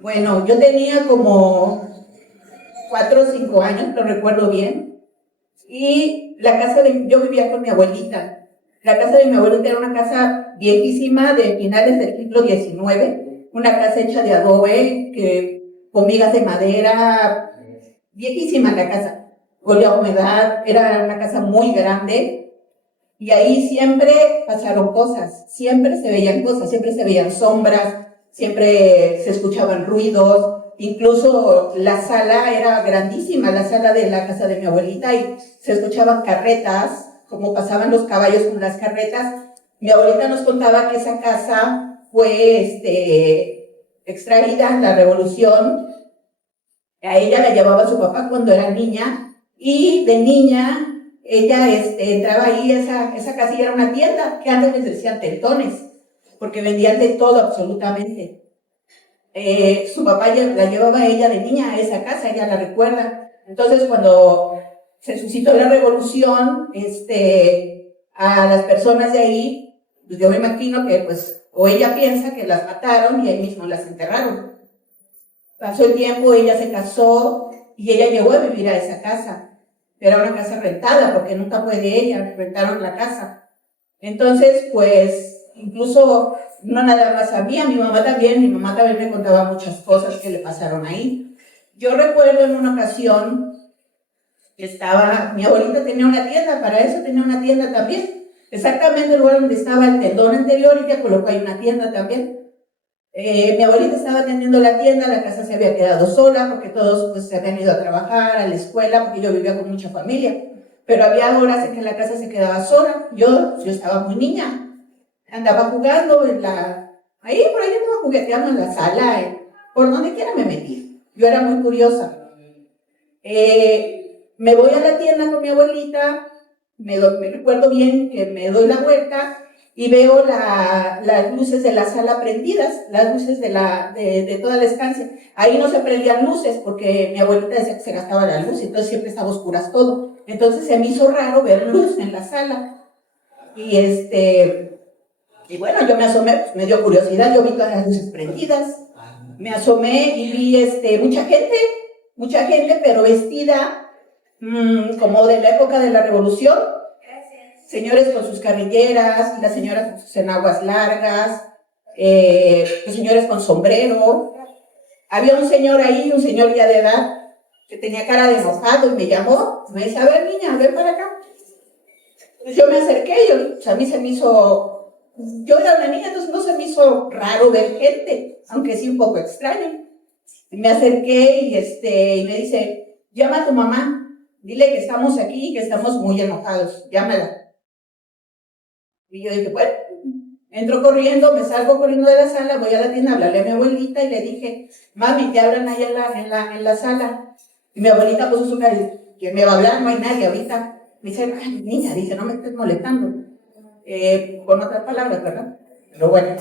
Bueno, yo tenía como 4 o 5 años, lo recuerdo bien, y yo vivía con mi abuelita. La casa de mi abuelita era una casa viejísima de finales del siglo XIX, una casa hecha de adobe, con vigas de madera, viejísima la casa. Olía a humedad, era una casa muy grande, y ahí siempre pasaron cosas, siempre se veían cosas, siempre se veían sombras, siempre se escuchaban ruidos, incluso la sala era grandísima, la sala de la casa de mi abuelita, y se escuchaban carretas, como pasaban los caballos con las carretas. Mi abuelita nos contaba que esa casa fue extraída en la Revolución. A ella la llevaba su papá cuando era niña, y de niña ella entraba ahí, esa casilla era una tienda, que antes les decían tentones, porque vendían de todo absolutamente. Su papá la llevaba a ella de niña a esa casa, ella la recuerda. Entonces, cuando se suscitó la revolución, a las personas de ahí, pues yo me imagino que, pues, o ella piensa que las mataron y ahí mismo las enterraron. Pasó el tiempo, ella se casó y ella llegó a vivir a esa casa. Era una casa rentada, porque nunca fue de ella, rentaron la casa. Entonces, pues, incluso no nada más a mí, a mi mamá también me contaba muchas cosas que le pasaron ahí. Yo recuerdo en una ocasión que mi abuelita tenía una tienda, para eso tenía una tienda también. Exactamente el lugar donde estaba el tendón anterior, y ella colocó ahí una tienda también. Mi abuelita estaba atendiendo la tienda, la casa se había quedado sola porque todos pues, se habían ido a trabajar, a la escuela, porque yo vivía con mucha familia. Pero había horas en que la casa se quedaba sola. Yo estaba muy niña, andaba jugando por ahí andaba jugueteando en la sala, por donde quiera me metí. Yo era muy curiosa. Me voy a la tienda con mi abuelita, me recuerdo bien que me doy la vuelta y veo las luces de la sala prendidas, las luces de toda la estancia. Ahí no se prendían luces porque mi abuelita decía que se gastaba la luz, entonces siempre estaba oscuras todo. Entonces se me hizo raro ver luz en la sala. Y bueno, yo me asomé, pues me dio curiosidad, yo vi todas las luces prendidas. Me asomé y vi mucha gente, pero vestida como de la época de la Revolución. Señores con sus carrilleras, las señoras con sus enaguas largas, los señores con sombrero. Había un señor ahí, un señor ya de edad, que tenía cara de enojado y me llamó. Me dice, a ver, niña, ven para acá. Pues yo me acerqué y a mí se me hizo, yo era una niña, entonces no se me hizo raro ver gente, aunque sí un poco extraño. Y me acerqué y me dice, llama a tu mamá, dile que estamos aquí y que estamos muy enojados, llámala. Y yo dije, bueno, entro corriendo, me salgo corriendo de la sala, voy a la tienda, hablarle a mi abuelita y le dije, mami, te hablan allá en la sala. Y mi abuelita puso su cara, que me va a hablar, no hay nadie ahorita. Me dice, ay, niña, dice, no me estés molestando. Con otras palabras, ¿verdad? Pero bueno,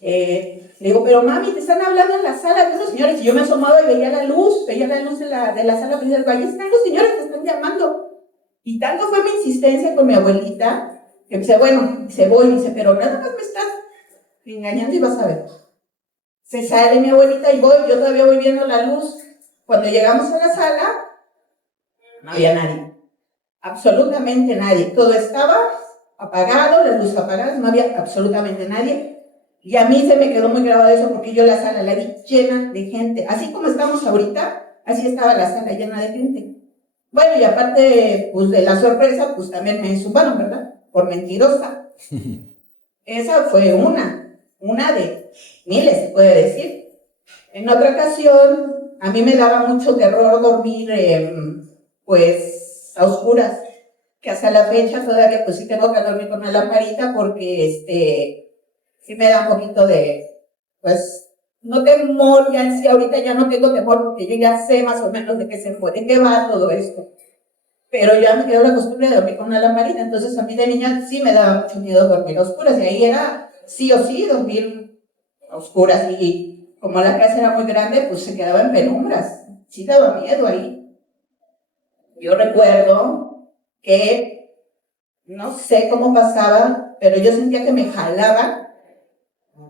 le digo, pero mami, te están hablando en la sala de esos señores. Y yo me asomaba y veía la luz de la sala, y dice, ahí están los señores, te están llamando. Y tanto fue mi insistencia con mi abuelita, que me dice, bueno, dice, voy, dice, pero nada más me estás engañando y vas a ver. Se sale mi abuelita y voy, yo todavía voy viendo la luz. Cuando llegamos a la sala, no había nadie, absolutamente nadie. Todo estaba apagado, las luces apagadas, no había absolutamente nadie. Y a mí se me quedó muy grabado eso porque yo la sala la vi llena de gente. Así como estamos ahorita, así estaba la sala llena de gente. Bueno, y aparte, pues de la sorpresa, pues también me zumbaron, ¿verdad? Por mentirosa. Esa fue una de miles, se puede decir. En otra ocasión, a mí me daba mucho terror dormir, pues, a oscuras, que hasta la fecha todavía, pues sí tengo que dormir con una lamparita porque, sí me da un poquito de, pues, no temor, ya sí, ahorita ya no tengo temor porque yo ya sé más o menos de qué va todo esto. Pero ya me quedó la costumbre de dormir con una lamparita, entonces a mí de niña sí me daba mucho miedo dormir a oscuras, y ahí era sí o sí dormir a oscuras, y como la casa era muy grande, pues se quedaba en penumbras, sí daba miedo ahí. Yo recuerdo que, no sé cómo pasaba, pero yo sentía que me jalaba,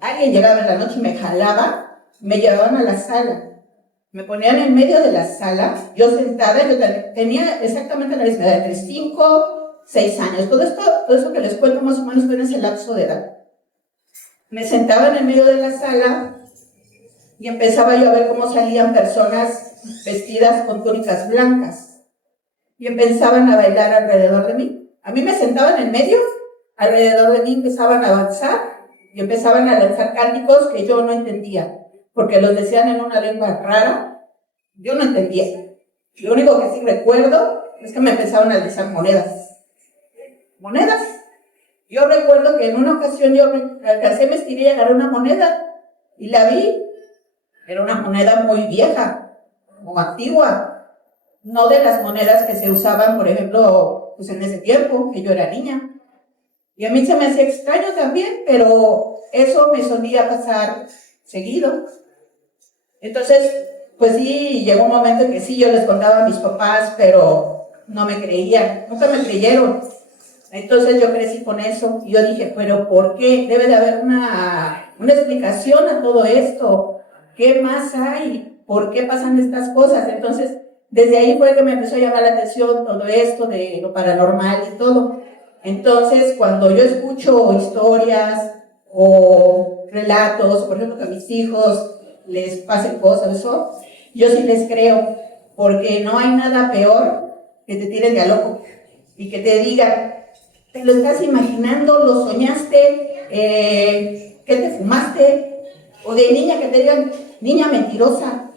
alguien llegaba en la noche y me jalaba me llevaban a la sala. Me ponían en medio de la sala, yo sentada, yo tenía exactamente la misma edad, entre 5, 6 años. Todo eso que les cuento más o menos fue en ese lapso de edad. Me sentaba en el medio de la sala y empezaba yo a ver cómo salían personas vestidas con túnicas blancas y empezaban a bailar alrededor de mí. A mí me sentaban en medio, alrededor de mí empezaban a avanzar y empezaban a lanzar cánticos que yo no entendía, porque los decían en una lengua rara, yo no entendía. Lo único que sí recuerdo es que me empezaban a lanzar monedas. ¿Monedas? Yo recuerdo que en una ocasión yo alcancé, me estiré y agarré una moneda y la vi. Era una moneda muy vieja, o antigua, no de las monedas que se usaban, por ejemplo, pues en ese tiempo, que yo era niña. Y a mí se me hacía extraño también, pero eso me solía pasar seguido. Entonces, pues sí, llegó un momento en que sí, yo les contaba a mis papás, pero no me creían, nunca me creyeron. Entonces yo crecí con eso y yo dije, pero ¿por qué? Debe de haber una explicación a todo esto. ¿Qué más hay? ¿Por qué pasan estas cosas? Entonces, desde ahí fue que me empezó a llamar la atención todo esto de lo paranormal y todo. Entonces, cuando yo escucho historias o relatos, por ejemplo, que a mis hijos les pasen cosas, eso, yo sí les creo, porque no hay nada peor que te tiren de a loco y que te digan, te lo estás imaginando, lo soñaste, ¿qué te fumaste? O de niña que te digan, niña mentirosa.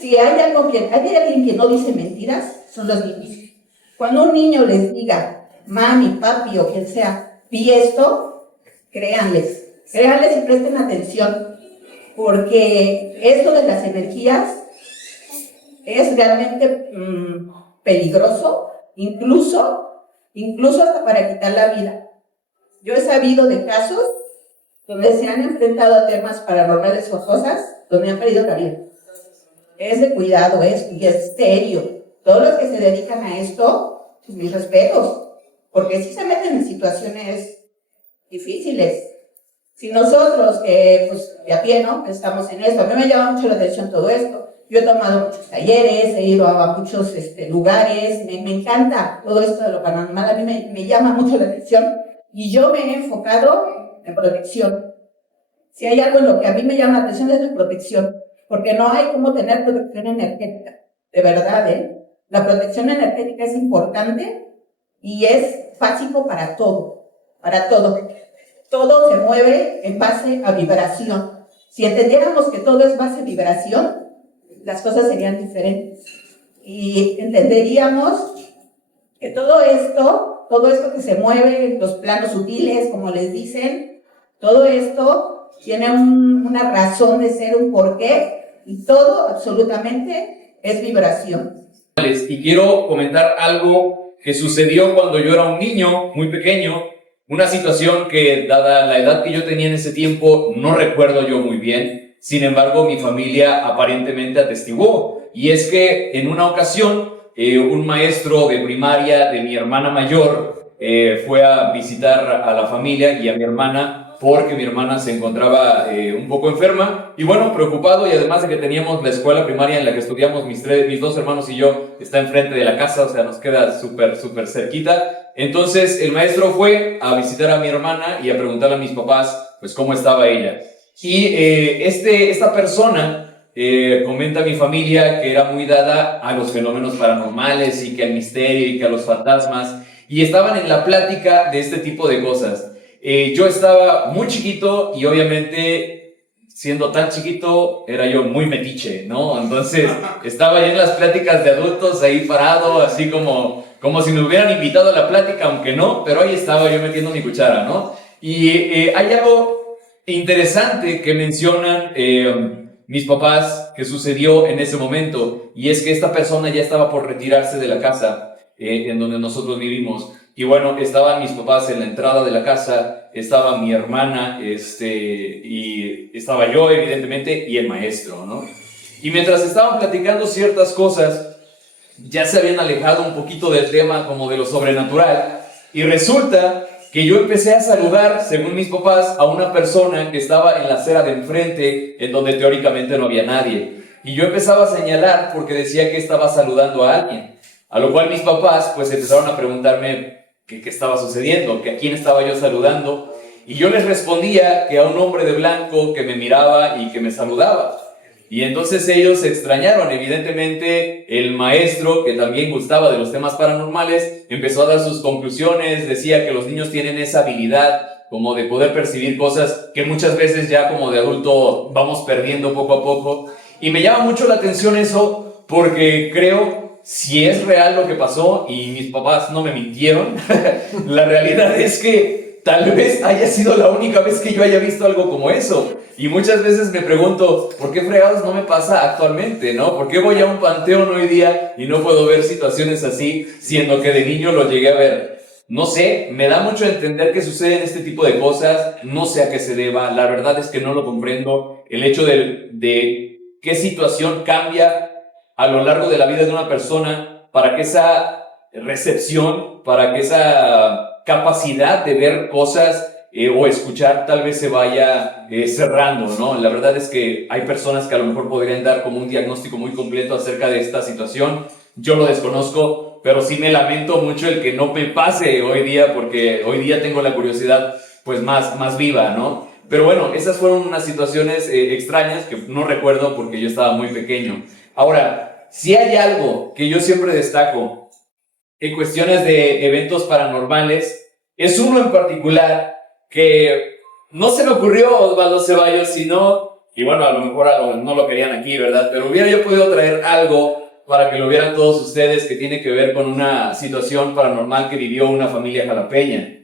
Si hay alguien que no dice mentiras, son los niños. Cuando un niño les diga, mami, papi o quien sea, vi esto, créanles y presten atención, porque esto de las energías es realmente peligroso, incluso hasta para quitar la vida. Yo he sabido de casos donde se han enfrentado a temas paranormales o cosas donde han perdido la vida. Es de cuidado, es serio. Todos los que se dedican a esto, pues mis respetos, porque sí se meten en situaciones difíciles. Si nosotros, pues de a pie, ¿no?, estamos en esto, a mí me llama mucho la atención todo esto. Yo he tomado muchos talleres, he ido a muchos lugares, me encanta todo esto de lo paranormal, a mí me llama mucho la atención y yo me he enfocado en protección. Si hay algo en lo que a mí me llama la atención es la protección, porque no hay cómo tener protección energética, de verdad, La protección energética es importante y es básico para todo, para todo. Todo se mueve en base a vibración. Si entendiéramos que todo es base a vibración, las cosas serían diferentes. Y entenderíamos que todo esto que se mueve en los planos sutiles, como les dicen, todo esto tiene una razón de ser, un porqué, y todo absolutamente es vibración. Y quiero comentar algo que sucedió cuando yo era un niño muy pequeño, una situación que, dada la edad que yo tenía en ese tiempo, no recuerdo yo muy bien. Sin embargo, mi familia aparentemente atestiguó, y es que en una ocasión un maestro de primaria de mi hermana mayor fue a visitar a la familia y a mi hermana, porque mi hermana se encontraba un poco enferma y bueno, preocupado, y además de que teníamos la escuela primaria en la que estudiamos mis dos hermanos y yo, está enfrente de la casa, o sea, nos queda súper cerquita. Entonces el maestro fue a visitar a mi hermana y a preguntarle a mis papás pues cómo estaba ella. Y esta persona comenta a mi familia que era muy dada a los fenómenos paranormales y que al misterio y que a los fantasmas, y estaban en la plática de este tipo de cosas. Yo estaba muy chiquito y obviamente, siendo tan chiquito, era yo muy metiche, ¿no? Entonces estaba ya en las pláticas de adultos ahí parado, así como si me hubieran invitado a la plática, aunque no, pero ahí estaba yo metiendo mi cuchara, ¿no? Y hay algo interesante que mencionan mis papás que sucedió en ese momento, y es que esta persona ya estaba por retirarse de la casa en donde nosotros vivimos. Y bueno, estaban mis papás en la entrada de la casa, estaba mi hermana, y estaba yo, evidentemente, y el maestro, ¿no? Y mientras estaban platicando ciertas cosas, ya se habían alejado un poquito del tema como de lo sobrenatural, y resulta que yo empecé a saludar, según mis papás, a una persona que estaba en la acera de enfrente, en donde teóricamente no había nadie. Y yo empezaba a señalar porque decía que estaba saludando a alguien. A lo cual mis papás pues empezaron a preguntarme qué estaba sucediendo, que a quién estaba yo saludando. Y yo les respondía que a un hombre de blanco que me miraba y que me saludaba. Y entonces ellos se extrañaron. Evidentemente el maestro, que también gustaba de los temas paranormales, empezó a dar sus conclusiones. Decía que los niños tienen esa habilidad como de poder percibir cosas que muchas veces ya como de adulto vamos perdiendo poco a poco. Y me llama mucho la atención eso porque creo, si es real lo que pasó y mis papás no me mintieron, la realidad es que tal vez haya sido la única vez que yo haya visto algo como eso. Y muchas veces me pregunto, ¿por qué fregados no me pasa actualmente, no? ¿Por qué voy a un panteón hoy día y no puedo ver situaciones así, siendo que de niño lo llegué a ver? No sé, me da mucho a entender que suceden este tipo de cosas, no sé a qué se deba, la verdad es que no lo comprendo. El hecho de qué situación cambia a lo largo de la vida de una persona para que esa recepción, para que esa capacidad de ver cosas o escuchar tal vez se vaya cerrando, ¿no? La verdad es que hay personas que a lo mejor podrían dar como un diagnóstico muy completo acerca de esta situación. Yo lo desconozco, pero sí me lamento mucho el que no me pase hoy día, porque hoy día tengo la curiosidad pues más viva, ¿no? Pero bueno, esas fueron unas situaciones extrañas que no recuerdo porque yo estaba muy pequeño. Ahora, si hay algo que yo siempre destaco en cuestiones de eventos paranormales, es uno en particular que no se me ocurrió a Osvaldo Ceballos, sino, y bueno, a lo mejor no lo querían aquí, ¿verdad? Pero hubiera yo podido traer algo para que lo vieran todos ustedes que tiene que ver con una situación paranormal que vivió una familia jalapeña.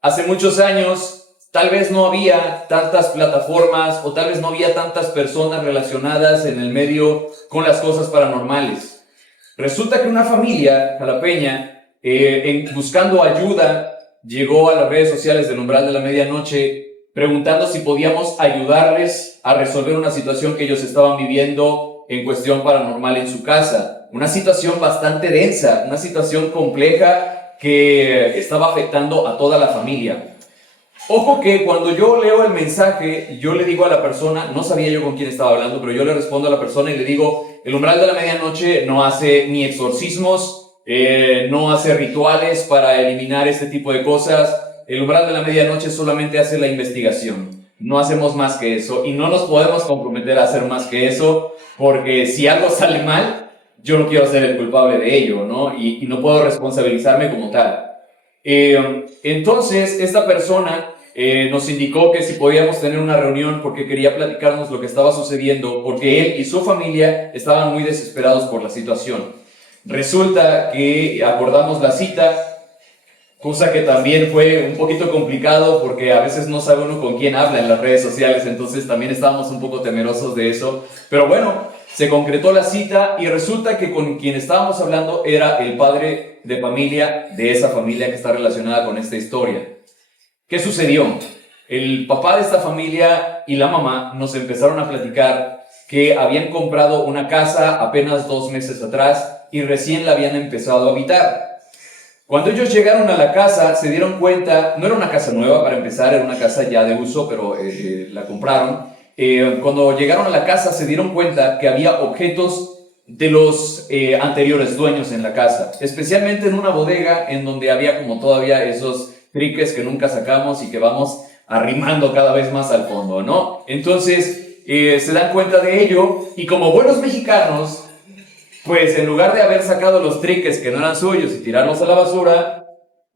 Hace muchos años, tal vez no había tantas plataformas o tal vez no había tantas personas relacionadas en el medio con las cosas paranormales. Resulta que una familia jalapeña, buscando ayuda, llegó a las redes sociales del Umbral de la Medianoche preguntando si podíamos ayudarles a resolver una situación que ellos estaban viviendo en cuestión paranormal en su casa. Una situación bastante densa, una situación compleja que estaba afectando a toda la familia. Ojo que cuando yo leo el mensaje, yo le digo a la persona, no sabía yo con quién estaba hablando, pero yo le respondo a la persona y le digo, el Umbral de la Medianoche no hace ni exorcismos, no hace rituales para eliminar este tipo de cosas. El Umbral de la Medianoche solamente hace la investigación. No hacemos más que eso y no nos podemos comprometer a hacer más que eso, porque si algo sale mal, yo no quiero ser el culpable de ello, ¿no? Y no puedo responsabilizarme como tal. Entonces, esta persona nos indicó que si podíamos tener una reunión porque quería platicarnos lo que estaba sucediendo, porque él y su familia estaban muy desesperados por la situación. Resulta que acordamos la cita, cosa que también fue un poquito complicado porque a veces no sabe uno con quién habla en las redes sociales, entonces también estábamos un poco temerosos de eso. Pero bueno, se concretó la cita y resulta que con quien estábamos hablando era el padre de familia de esa familia que está relacionada con esta historia. ¿Qué sucedió? El papá de esta familia y la mamá nos empezaron a platicar que habían comprado una casa apenas 2 meses atrás y recién la habían empezado a habitar. Cuando ellos llegaron a la casa, se dieron cuenta, no era una casa nueva para empezar, era una casa ya de uso, pero la compraron. Cuando llegaron a la casa, se dieron cuenta que había objetos de los anteriores dueños en la casa, especialmente en una bodega en donde había como todavía esos triques que nunca sacamos y que vamos arrimando cada vez más al fondo, ¿no? Entonces, se dan cuenta de ello y como buenos mexicanos, pues en lugar de haber sacado los triques que no eran suyos y tirarlos a la basura,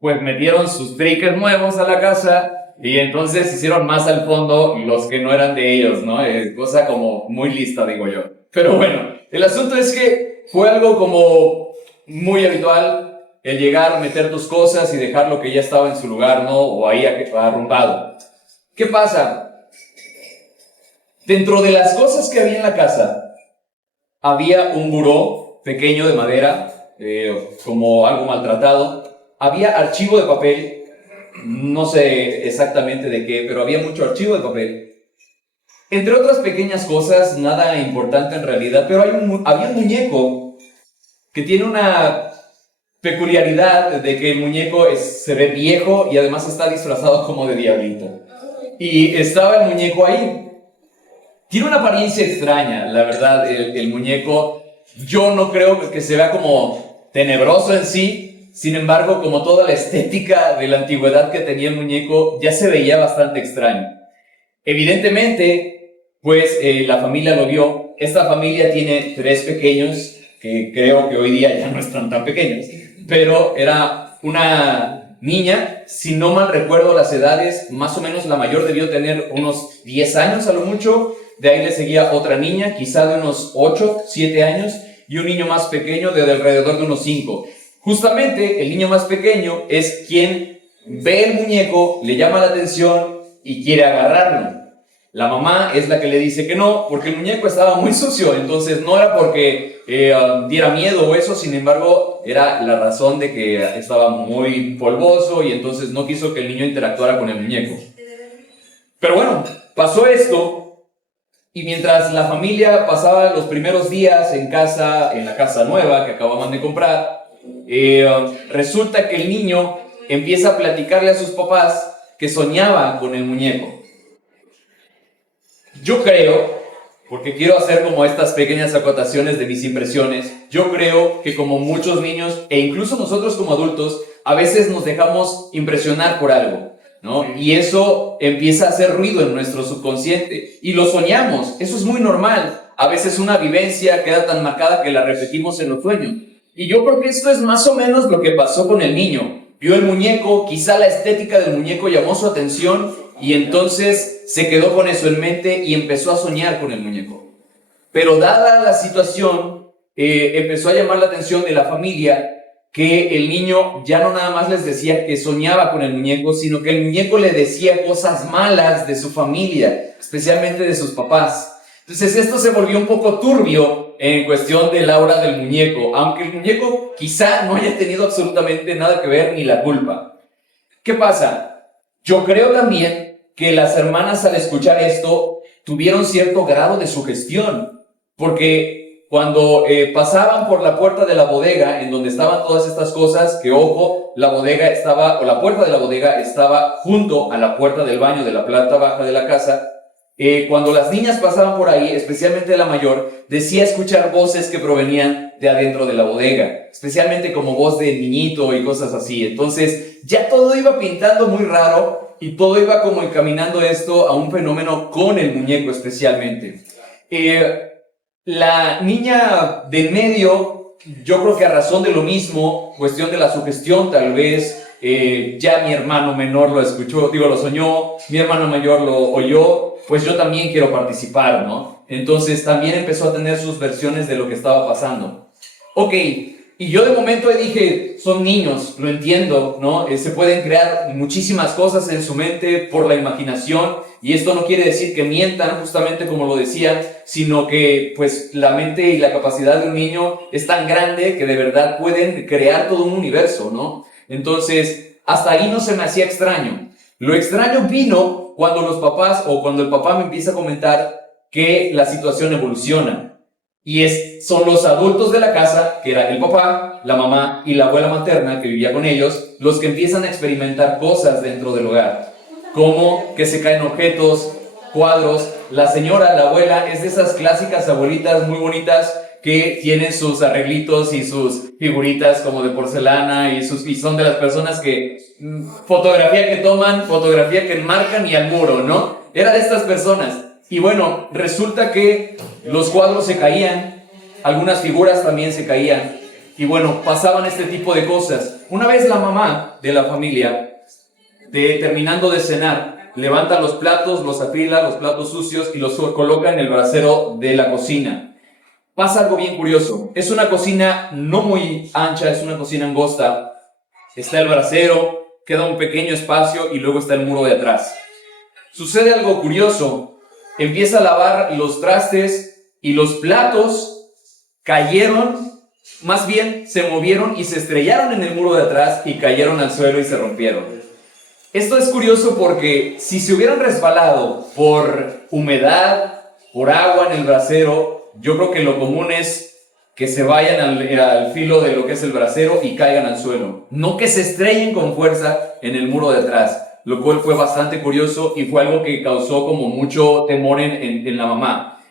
pues metieron sus triques nuevos a la casa y entonces hicieron más al fondo los que no eran de ellos, ¿no? Cosa como muy lista, digo yo. Pero bueno, el asunto es que fue algo como muy habitual el llegar, meter tus cosas y dejar lo que ya estaba en su lugar, ¿no? O ahí arrumbado. ¿Qué pasa? Dentro de las cosas que había en la casa, había un buró pequeño de madera, como algo maltratado. Había archivo de papel, no sé exactamente de qué, pero había mucho archivo de papel. Entre otras pequeñas cosas, nada importante en realidad, pero había un muñeco que tiene una peculiaridad de que el muñeco se ve viejo y además está disfrazado como de diablito. Y estaba el muñeco ahí. Tiene una apariencia extraña, la verdad, el muñeco. Yo no creo que se vea como tenebroso en sí. Sin embargo, como toda la estética de la antigüedad que tenía el muñeco, ya se veía bastante extraño. Evidentemente, pues la familia lo vio. Esta familia tiene 3 pequeños, que creo que hoy día ya no están tan pequeños. Pero era una niña, si no mal recuerdo las edades, más o menos la mayor debió tener unos 10 años a lo mucho. De ahí le seguía otra niña, quizá de unos 8, 7 años, y un niño más pequeño de alrededor de unos 5. Justamente el niño más pequeño es quien ve el muñeco, le llama la atención y quiere agarrarlo. La mamá es la que le dice que no, porque el muñeco estaba muy sucio, entonces no era porque diera miedo o eso, sin embargo, era la razón de que estaba muy polvoso y entonces no quiso que el niño interactuara con el muñeco. Pero bueno, pasó esto. Y mientras la familia pasaba los primeros días en la casa nueva que acababan de comprar, resulta que el niño empieza a platicarle a sus papás que soñaba con el muñeco. Yo creo, porque quiero hacer como estas pequeñas acotaciones de mis impresiones, yo creo que como muchos niños, e incluso nosotros como adultos, a veces nos dejamos impresionar por algo, ¿no? Y eso empieza a hacer ruido en nuestro subconsciente y lo soñamos. Eso es muy normal. A veces una vivencia queda tan marcada que la repetimos en los sueños. Y yo creo que esto es más o menos lo que pasó con el niño. Vio el muñeco, quizá la estética del muñeco llamó su atención y entonces se quedó con eso en mente y empezó a soñar con el muñeco. Pero dada la situación, empezó a llamar la atención de la familia que el niño ya no nada más les decía que soñaba con el muñeco, sino que el muñeco le decía cosas malas de su familia, especialmente de sus papás. Entonces esto se volvió un poco turbio en cuestión del aura del muñeco, aunque el muñeco quizá no haya tenido absolutamente nada que ver ni la culpa. ¿Qué pasa? Yo creo también que las hermanas al escuchar esto tuvieron cierto grado de sugestión, porque cuando pasaban por la puerta de la bodega, en donde estaban todas estas cosas, que ojo, la bodega estaba, o la puerta de la bodega estaba junto a la puerta del baño de la planta baja de la casa, cuando las niñas pasaban por ahí, especialmente la mayor, decía escuchar voces que provenían de adentro de la bodega, especialmente como voz de niñito y cosas así. Entonces, ya todo iba pintando muy raro y todo iba como encaminando esto a un fenómeno con el muñeco especialmente. La niña de en medio, yo creo que a razón de lo mismo, cuestión de la sugestión tal vez, ya mi hermano menor lo escuchó, lo soñó, mi hermano mayor lo oyó, pues yo también quiero participar, ¿no? Entonces también empezó a tener sus versiones de lo que estaba pasando. Ok, y yo de momento dije, son niños, lo entiendo, ¿no? Se pueden crear muchísimas cosas en su mente por la imaginación, y esto no quiere decir que mientan, justamente como lo decía, sino que pues la mente y la capacidad de un niño es tan grande que de verdad pueden crear todo un universo, ¿no? Entonces, hasta ahí no se me hacía extraño. Lo extraño vino cuando los papás o cuando el papá me empieza a comentar que la situación evoluciona. Y son los adultos de la casa, que era el papá, la mamá y la abuela materna que vivía con ellos, los que empiezan a experimentar cosas dentro del hogar. Como que se caen objetos, cuadros. La señora, la abuela, es de esas clásicas abuelitas muy bonitas que tienen sus arreglitos y sus figuritas como de porcelana y son de las personas que fotografía que toman, fotografía que enmarcan y al muro, ¿no? Era de estas personas. Y bueno, resulta que los cuadros se caían, algunas figuras también se caían, y bueno, pasaban este tipo de cosas. Una vez la mamá de la familia, terminando de cenar, levanta los platos, los apila, los platos sucios, y los coloca en el brasero de la cocina. Pasa algo bien curioso. Es una cocina no muy ancha, es una cocina angosta. Está el brasero, queda un pequeño espacio, y luego está el muro de atrás. Sucede algo curioso. Empieza a lavar los trastes y los platos cayeron, más bien se movieron y se estrellaron en el muro de atrás y cayeron al suelo y se rompieron. Esto es curioso porque si se hubieran resbalado por humedad, por agua en el brasero, yo creo que lo común es que se vayan al filo de lo que es el brasero y caigan al suelo. No que se estrellen con fuerza en el muro de atrás, lo cual fue bastante curioso y fue algo que causó como mucho temor en la mamá.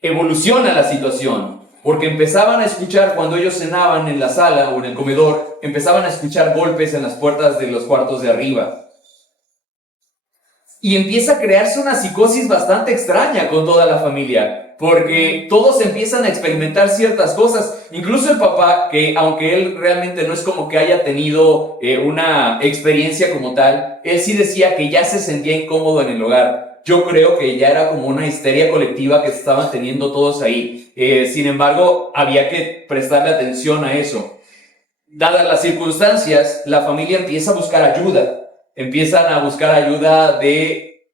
Evoluciona la situación, porque empezaban a escuchar cuando ellos cenaban en la sala o en el comedor, empezaban a escuchar golpes en las puertas de los cuartos de arriba. Y empieza a crearse una psicosis bastante extraña con toda la familia, porque todos empiezan a experimentar ciertas cosas. Incluso el papá, que aunque él realmente no es como que haya tenido una experiencia como tal, él sí decía que ya se sentía incómodo en el hogar. Yo creo que ya era como una histeria colectiva que estaban teniendo todos ahí. Sin embargo, había que prestarle atención a eso. Dadas las circunstancias, la familia empieza a buscar ayuda. Empiezan a buscar ayuda de,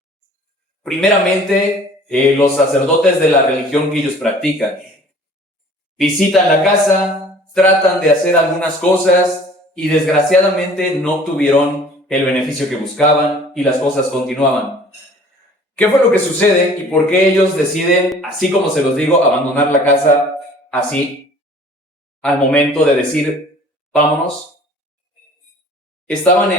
primeramente, los sacerdotes de la religión que ellos practican. Visitan la casa, tratan de hacer algunas cosas y desgraciadamente no obtuvieron el beneficio que buscaban y las cosas continuaban. ¿Qué fue lo que sucede y por qué ellos deciden, así como se los digo, abandonar la casa así, al momento de decir, vámonos? Estaban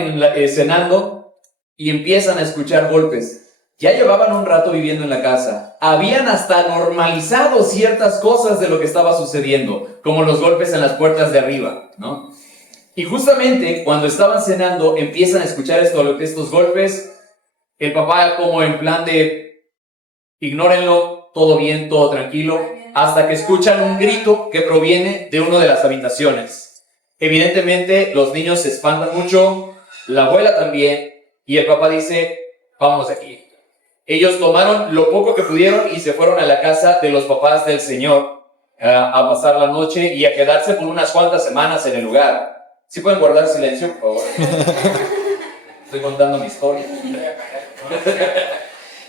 cenando y empiezan a escuchar golpes. Ya llevaban un rato viviendo en la casa. Habían hasta normalizado ciertas cosas de lo que estaba sucediendo, como los golpes en las puertas de arriba, ¿no? Y justamente cuando estaban cenando, empiezan a escuchar estos golpes. El papá como en plan de, ignórenlo, todo bien, todo tranquilo, hasta que escuchan un grito que proviene de una de las habitaciones. Evidentemente, los niños se espantan mucho, la abuela también, y el papá dice, vámonos de aquí. Ellos tomaron lo poco que pudieron y se fueron a la casa de los papás del Señor a pasar la noche y a quedarse por unas cuantas semanas en el lugar. ¿Sí pueden guardar silencio, por favor? Estoy contando mi historia.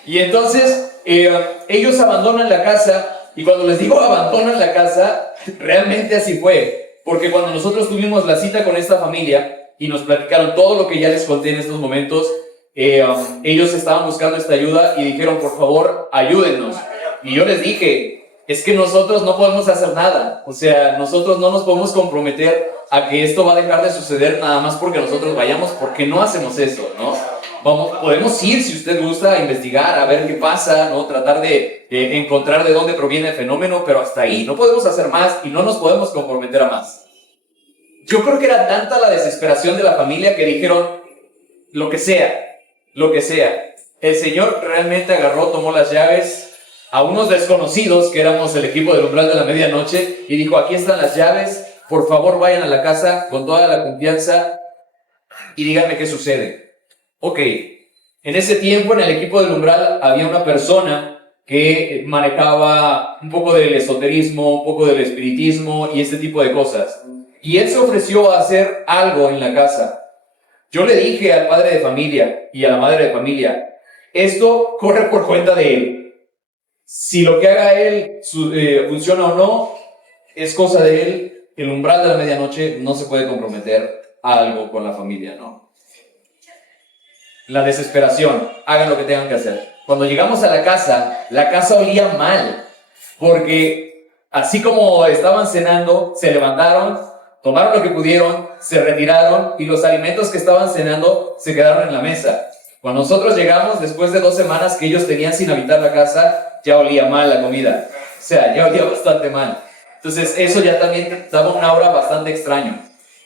Y entonces, ellos abandonan la casa, y cuando les digo abandonan la casa, realmente así fue. Porque cuando nosotros tuvimos la cita con esta familia y nos platicaron todo lo que ya les conté en estos momentos, ellos estaban buscando esta ayuda y dijeron, por favor, ayúdennos. Y yo les dije, es que nosotros no podemos hacer nada. O sea, nosotros no nos podemos comprometer a que esto va a dejar de suceder nada más porque nosotros vayamos, porque no hacemos eso, ¿no? Podemos ir, si usted gusta, a investigar, a ver qué pasa, ¿no? Tratar de encontrar de dónde proviene el fenómeno, pero hasta ahí. No podemos hacer más y no nos podemos comprometer a más. Yo creo que era tanta la desesperación de la familia que dijeron, lo que sea. El Señor realmente agarró, tomó las llaves a unos desconocidos, que éramos el equipo del umbral de la medianoche, y dijo, aquí están las llaves, por favor vayan a la casa con toda la confianza y díganme qué sucede. Ok, en ese tiempo en el equipo del umbral había una persona que manejaba un poco del esoterismo, un poco del espiritismo y este tipo de cosas. Y él se ofreció a hacer algo en la casa. Yo le dije al padre de familia y a la madre de familia, esto corre por cuenta de él. Si lo que haga él funciona o no, es cosa de él. El umbral de la medianoche no se puede comprometer a algo con la familia, ¿no? La desesperación, hagan lo que tengan que hacer. Cuando llegamos a la casa olía mal, porque así como estaban cenando, se levantaron, tomaron lo que pudieron, se retiraron y los alimentos que estaban cenando se quedaron en la mesa. Cuando nosotros llegamos, después de 2 semanas que ellos tenían sin habitar la casa, ya olía mal la comida. O sea, ya olía bastante mal. Entonces eso ya también daba un aura bastante extraño.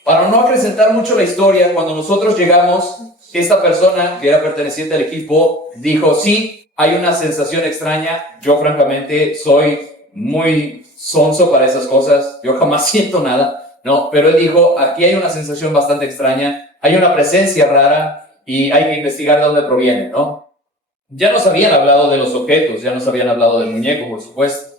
Para no acrecentar mucho la historia, cuando nosotros llegamos, esta persona que era perteneciente al equipo dijo, sí, hay una sensación extraña. Yo francamente soy muy sonso para esas cosas. Yo jamás siento nada, ¿no? Pero él dijo, aquí hay una sensación bastante extraña, hay una presencia rara y hay que investigar de dónde proviene, ¿no? Ya nos habían hablado de los objetos, ya nos habían hablado del muñeco, por supuesto.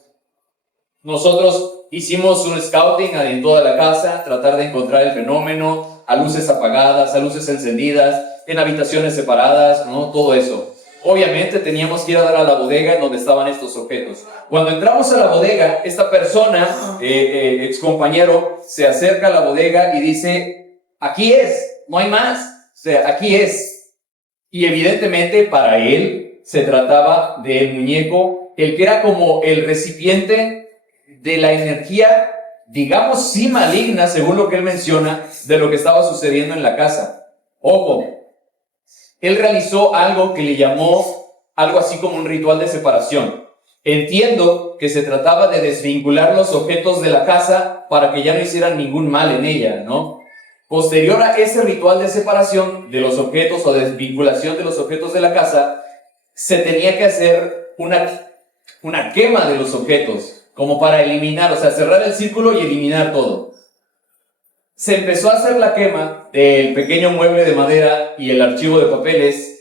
Nosotros hicimos un scouting en toda la casa, tratar de encontrar el fenómeno, a luces apagadas, a luces encendidas, en habitaciones separadas, ¿no? Todo eso. Obviamente teníamos que ir a dar a la bodega en donde estaban estos objetos. Cuando entramos a la bodega, esta persona, excompañero, se acerca a la bodega y dice, aquí es, no hay más, o sea, aquí es. Y evidentemente para él se trataba del muñeco, el que era como el recipiente de la energía digamos sí maligna, según lo que él menciona, de lo que estaba sucediendo en la casa. Ojo, él realizó algo que le llamó algo así como un ritual de separación. Entiendo que se trataba de desvincular los objetos de la casa para que ya no hicieran ningún mal en ella, ¿no? Posterior a ese ritual de separación de los objetos o desvinculación de los objetos de la casa, se tenía que hacer una quema de los objetos, como para eliminar, o sea, cerrar el círculo y eliminar todo. Se empezó a hacer la quema del pequeño mueble de madera y el archivo de papeles,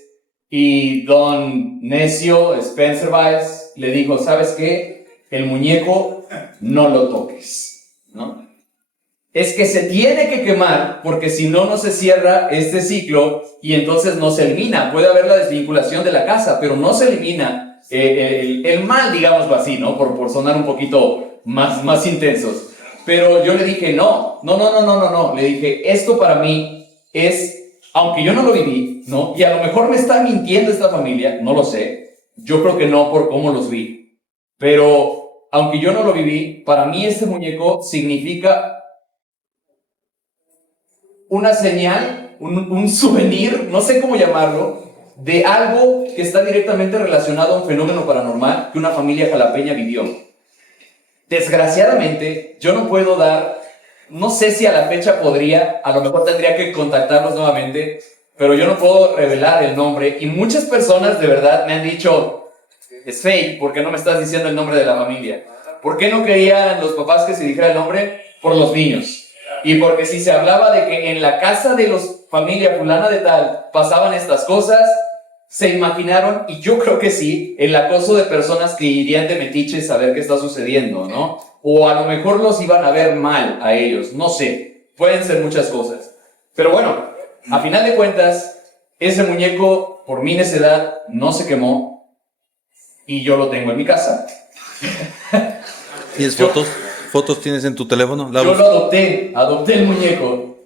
y don Necio Spencer Biles le dijo, ¿sabes qué? El muñeco no lo toques, ¿no? Es que se tiene que quemar, porque si no, no se cierra este ciclo y entonces no se elimina. Puede haber la desvinculación de la casa, pero no se elimina el mal, digámoslo así, ¿no? Por sonar un poquito más intensos. Pero yo le dije, no. Le dije, esto para mí es, aunque yo no lo viví, ¿no? Y a lo mejor me está mintiendo esta familia, no lo sé. Yo creo que no por cómo los vi. Pero, aunque yo no lo viví, para mí este muñeco significa una señal, un souvenir, no sé cómo llamarlo, de algo que está directamente relacionado a un fenómeno paranormal que una familia jalapeña vivió. Desgraciadamente, yo no puedo dar, no sé si a la fecha podría, a lo mejor tendría que contactarlos nuevamente, pero yo no puedo revelar el nombre, y muchas personas de verdad me han dicho, es fake, ¿por qué no me estás diciendo el nombre de la familia? ¿Por qué no querían los papás que se dijera el nombre? Por los niños. Y porque si se hablaba de que en la casa de los familia fulana de tal pasaban estas cosas, se imaginaron, y yo creo que sí, el acoso de personas que irían de metiches a ver qué está sucediendo, ¿no? O a lo mejor los iban a ver mal a ellos, no sé, pueden ser muchas cosas. Pero bueno, a final de cuentas, ese muñeco, por mi necedad, no se quemó, y yo lo tengo en mi casa. ¿Tienes fotos? ¿Fotos tienes en tu teléfono? Yo lo adopté el muñeco.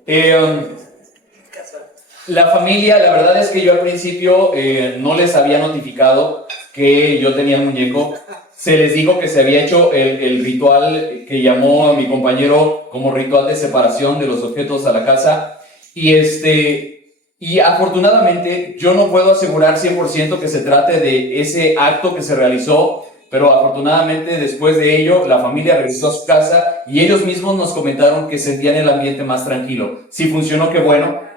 La familia, la verdad es que yo al principio no les había notificado que yo tenía el muñeco. Se les dijo que se había hecho el ritual que llamó a mi compañero como ritual de separación de los objetos a la casa. Y afortunadamente yo no puedo asegurar 100% que se trate de ese acto que se realizó, pero afortunadamente después de ello la familia regresó a su casa y ellos mismos nos comentaron que sentían el ambiente más tranquilo. Si funcionó, qué bueno.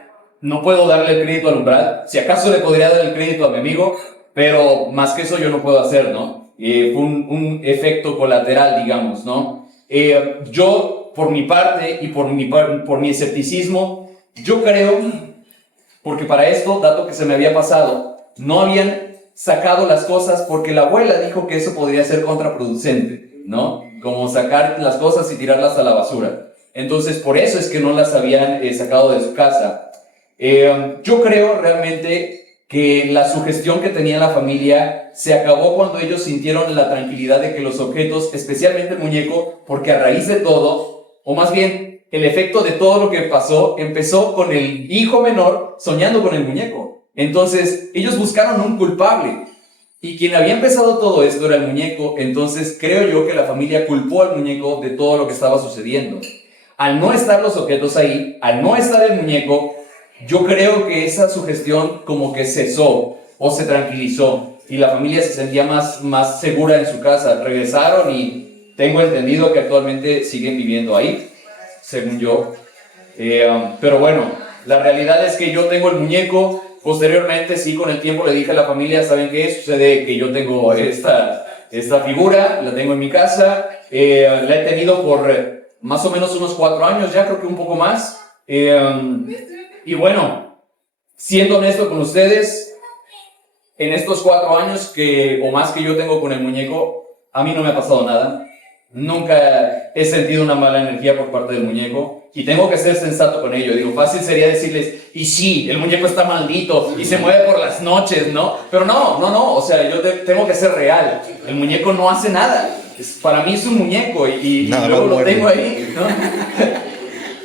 No puedo darle el crédito al umbral. Si acaso le podría dar el crédito a mi amigo, pero más que eso yo no puedo hacer, ¿no? Fue un efecto colateral, digamos, ¿no? Yo, por mi parte y por mi escepticismo, yo creo, porque para esto, dato que se me había pasado, no habían sacado las cosas porque la abuela dijo que eso podría ser contraproducente, ¿no? Como sacar las cosas y tirarlas a la basura. Entonces, por eso es que no las habían sacado de su casa. Yo creo realmente que la sugestión que tenía la familia se acabó cuando ellos sintieron la tranquilidad de que los objetos, especialmente el muñeco, porque a raíz de todo, o más bien el efecto de todo lo que pasó, empezó con el hijo menor soñando con el muñeco. Entonces ellos buscaron un culpable y quien había empezado todo esto era el muñeco. Entonces creo yo que la familia culpó al muñeco de todo lo que estaba sucediendo. Al no estar los objetos ahí, al no estar el muñeco, yo creo que esa sugestión como que cesó o se tranquilizó y la familia se sentía más segura en su casa. Regresaron y tengo entendido que actualmente siguen viviendo ahí, según yo. Pero bueno, la realidad es que yo tengo el muñeco. Posteriormente, sí, con el tiempo le dije a la familia, ¿saben qué? Sucede que yo tengo esta figura, la tengo en mi casa. La he tenido por más o menos unos 4 años ya, creo que un poco más. Y bueno, siendo honesto con ustedes, en estos 4 años o más que yo tengo con el muñeco, a mí no me ha pasado nada. Nunca he sentido una mala energía por parte del muñeco y tengo que ser sensato con ello. Digo, fácil sería decirles, y sí, el muñeco está maldito y se mueve por las noches, ¿no? Pero no, o sea, yo tengo que ser real. El muñeco no hace nada. Para mí es un muñeco y luego lo tengo ahí, ¿no?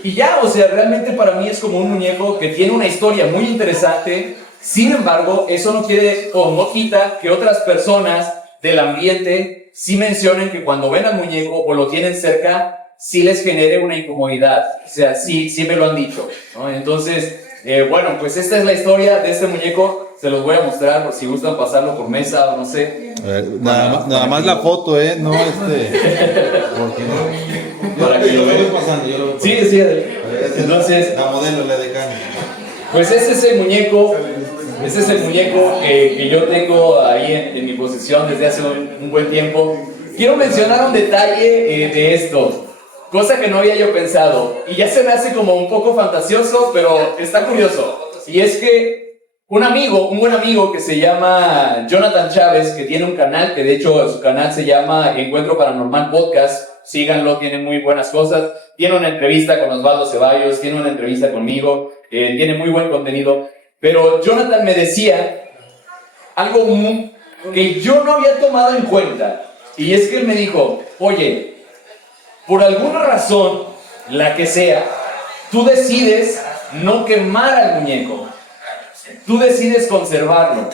Y ya, o sea, realmente para mí es como un muñeco que tiene una historia muy interesante. Sin embargo, eso no quiere o no quita que otras personas del ambiente sí mencionen que cuando ven al muñeco o lo tienen cerca, sí les genere una incomodidad. O sea, sí me lo han dicho, ¿no? Entonces, bueno, pues esta es la historia de este muñeco. Se los voy a mostrar por si gustan pasarlo por mesa o no sé. Nada más la foto, no porque Para que yo lo lo voy vean. pasando, yo lo voy Sí, pasando. sí. Entonces, La modelo, la decana. pues ese es el muñeco. Ese es el muñeco que yo tengo ahí en mi posesión desde hace un buen tiempo. Quiero mencionar un detalle de esto, cosa que no había yo pensado, y ya se me hace como un poco fantasioso, pero está curioso. Y es que un buen amigo que se llama Jonathan Chávez, que tiene un canal, que de hecho su canal se llama Encuentro Paranormal Podcast, síganlo, tiene muy buenas cosas, tiene una entrevista con Osvaldo Ceballos, tiene una entrevista conmigo, tiene muy buen contenido, pero Jonathan me decía algo que yo no había tomado en cuenta, y es que él me dijo, oye, por alguna razón, la que sea, tú decides no quemar al muñeco. Tú decides conservarlo.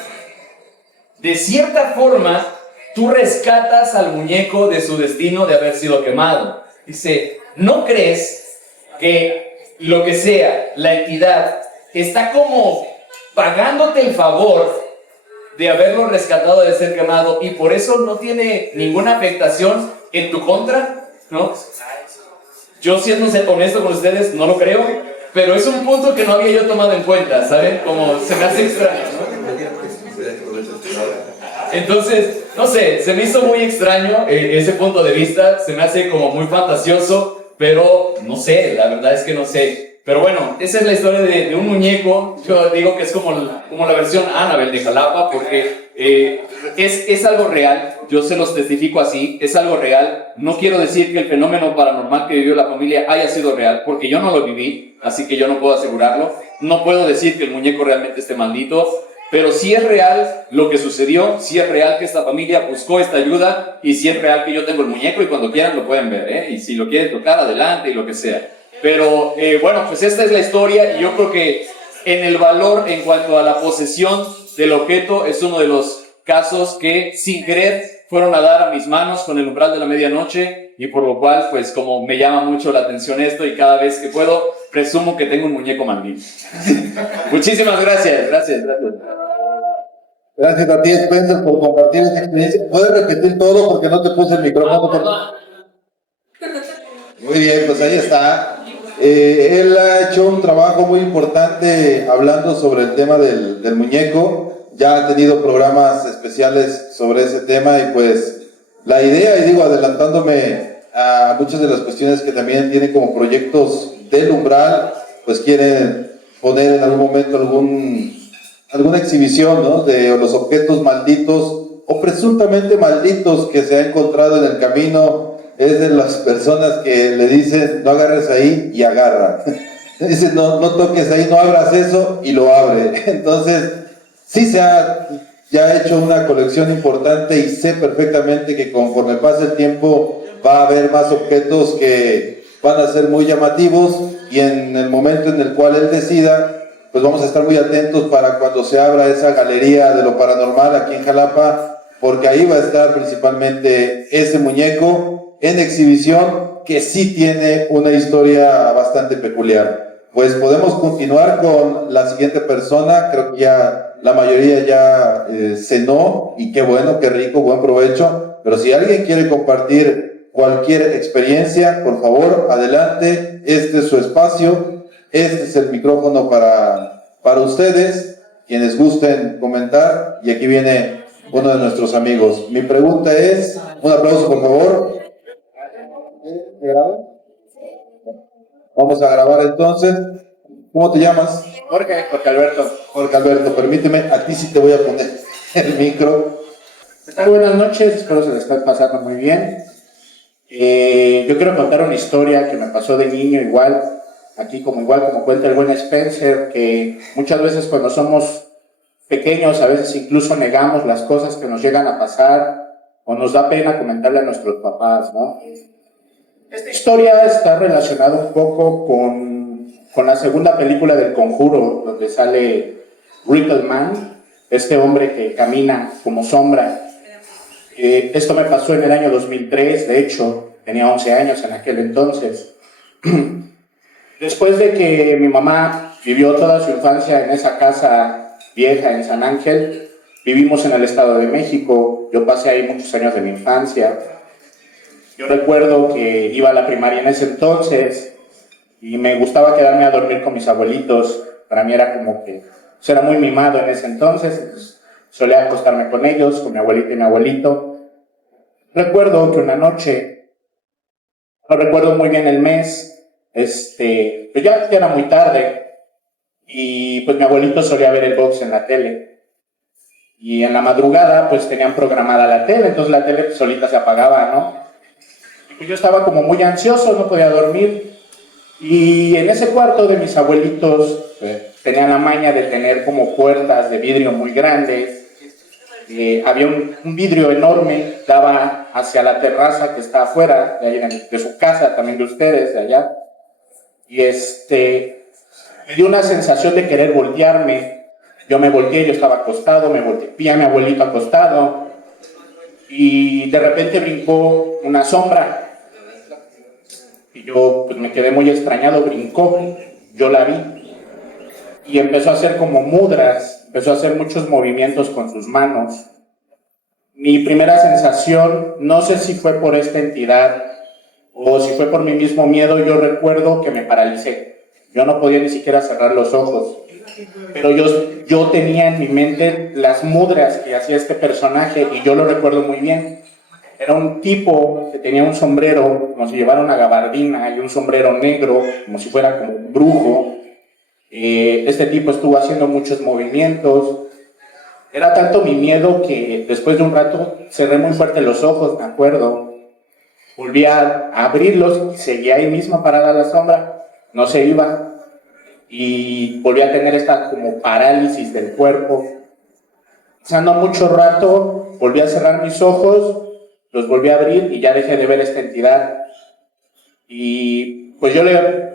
De cierta forma, tú rescatas al muñeco de su destino de haber sido quemado. Dice, ¿no crees que lo que sea, la entidad, está como pagándote el favor de haberlo rescatado de ser quemado y por eso no tiene ninguna afectación en tu contra? ¿No? Yo, siendo honesto con ustedes, no lo creo, pero es un punto que no había yo tomado en cuenta, ¿saben? Como se me hace extraño, ¿no? Entonces, no sé, se me hizo muy extraño ese punto de vista, se me hace como muy fantasioso, pero no sé, la verdad es que no sé. Pero bueno, esa es la historia de un muñeco. Yo digo que es como la versión Annabelle de Jalapa, porque es algo real. Yo se los testifico así, es algo real. No quiero decir que el fenómeno paranormal que vivió la familia haya sido real, porque yo no lo viví, así que yo no puedo asegurarlo. No puedo decir que el muñeco realmente esté maldito, pero sí es real lo que sucedió, sí es real que esta familia buscó esta ayuda, y sí es real que yo tengo el muñeco y cuando quieran lo pueden ver, ¿eh? Y si lo quieren tocar, adelante y lo que sea. Pero bueno, pues esta es la historia, y yo creo que en el valor en cuanto a la posesión del objeto es uno de los casos que sin querer fueron a dar a mis manos con el umbral de la medianoche, y por lo cual pues como me llama mucho la atención esto y cada vez que puedo presumo que tengo un muñeco maldito. Muchísimas gracias. Gracias a ti, Spencer, por compartir esta experiencia. ¿Puedes repetir todo porque no te puse el micrófono? Muy bien, pues ahí está. Él ha hecho un trabajo muy importante hablando sobre el tema del muñeco. Ya ha tenido programas especiales sobre ese tema y pues la idea, y digo, adelantándome a muchas de las cuestiones que también tiene como proyectos del umbral, pues quieren poner en algún momento alguna exhibición, ¿no?, de los objetos malditos o presuntamente malditos que se ha encontrado en el camino. Es de las personas que le dicen no agarres ahí y agarra. Dice no toques ahí, no abras eso y lo abre. Entonces sí se ha ya hecho una colección importante y sé perfectamente que conforme pase el tiempo va a haber más objetos que van a ser muy llamativos, y en el momento en el cual él decida, pues vamos a estar muy atentos para cuando se abra esa galería de lo paranormal aquí en Jalapa, porque ahí va a estar principalmente ese muñeco en exhibición que sí tiene una historia bastante peculiar. Pues podemos continuar con la siguiente persona. Creo que ya la mayoría ya cenó, y qué bueno, qué rico, buen provecho. Pero si alguien quiere compartir cualquier experiencia, por favor, adelante. Este es su espacio, este es el micrófono para ustedes, quienes gusten comentar. Y aquí viene uno de nuestros amigos. Mi pregunta es, un aplauso por favor. ¿Me graba? Vamos a grabar entonces. ¿Cómo te llamas? Jorge Alberto. Jorge Alberto, permíteme, a ti sí te voy a poner el micro. ¿Qué tal? Buenas noches, espero se les esté pasando muy bien. Yo quiero contar una historia que me pasó de niño igual como cuenta el buen Spencer, que muchas veces cuando somos pequeños a veces incluso negamos las cosas que nos llegan a pasar o nos da pena comentarle a nuestros papás, ¿no? Esta historia está relacionada un poco con la segunda película del Conjuro, donde sale Rippleman, este hombre que camina como sombra. Esto me pasó en el año 2003, de hecho. tenía 11 años en aquel entonces. Después de que mi mamá vivió toda su infancia en esa casa vieja en San Ángel, vivimos en el Estado de México. Yo pasé ahí muchos años de mi infancia. Yo recuerdo que iba a la primaria en ese entonces y me gustaba quedarme a dormir con mis abuelitos. Para mí era como que, pues era muy mimado en ese entonces, pues, solía acostarme con ellos, con mi abuelita y mi abuelito. Recuerdo que una noche, no recuerdo muy bien el mes, pues ya era muy tarde y pues mi abuelito solía ver el box en la tele. Y en la madrugada pues tenían programada la tele, entonces la tele pues, solita se apagaba, ¿no? Y pues yo estaba como muy ansioso, no podía dormir. Y en ese cuarto de mis abuelitos tenían la maña de tener como puertas de vidrio muy grandes. Había un vidrio enorme, daba hacia la terraza que está afuera, de su casa, también de ustedes, de allá. Y me dio una sensación de querer voltearme. Yo me volteé, yo estaba acostado, me volteé, vi a mi abuelito acostado y de repente brincó una sombra. Y yo pues me quedé muy extrañado, brincó, yo la vi y empezó a hacer como mudras, empezó a hacer muchos movimientos con sus manos. Mi primera sensación, no sé si fue por esta entidad o si fue por mi mismo miedo, yo recuerdo que me paralicé. Yo no podía ni siquiera cerrar los ojos. Pero yo tenía en mi mente las mudras que hacía este personaje y yo lo recuerdo muy bien. Era un tipo que tenía un sombrero, como si llevara una gabardina y un sombrero negro, como si fuera como un brujo. Este tipo estuvo haciendo muchos movimientos. Era tanto mi miedo que después de un rato cerré muy fuerte los ojos, me acuerdo. Volví a abrirlos y seguía ahí mismo parada la sombra, no se iba. Y volví a tener esta como parálisis del cuerpo. Pasando mucho rato, volví a cerrar mis ojos, los volví a abrir y ya dejé de ver esta entidad. Y pues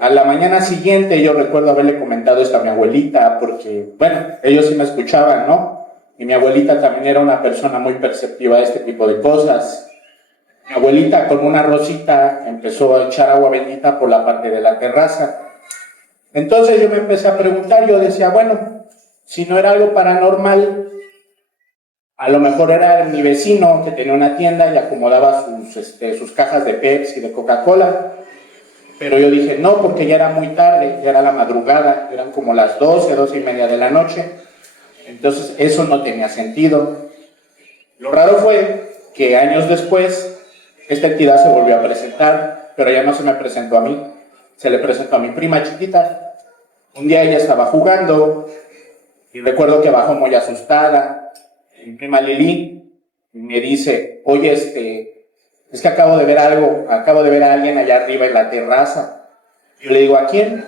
a la mañana siguiente yo recuerdo haberle comentado esto a mi abuelita, porque, bueno, ellos sí me escuchaban, ¿no? Y mi abuelita también era una persona muy perceptiva de este tipo de cosas. Mi abuelita con una rosita empezó a echar agua bendita por la parte de la terraza. Entonces yo me empecé a preguntar, yo decía, bueno, si no era algo paranormal, a lo mejor era mi vecino que tenía una tienda y acomodaba sus cajas de Pepsi y de Coca-Cola. Pero yo dije, no, porque ya era muy tarde, ya era la madrugada, eran como las 12:30 de la noche. Entonces eso no tenía sentido. Lo raro fue que años después esta entidad se volvió a presentar, pero ya no se me presentó a mí, se le presentó a mi prima chiquita. Un día ella estaba jugando y recuerdo que bajó muy asustada. Mi prima Lili me dice, oye, es que acabo de ver a alguien allá arriba en la terraza. Yo le digo, ¿a quién?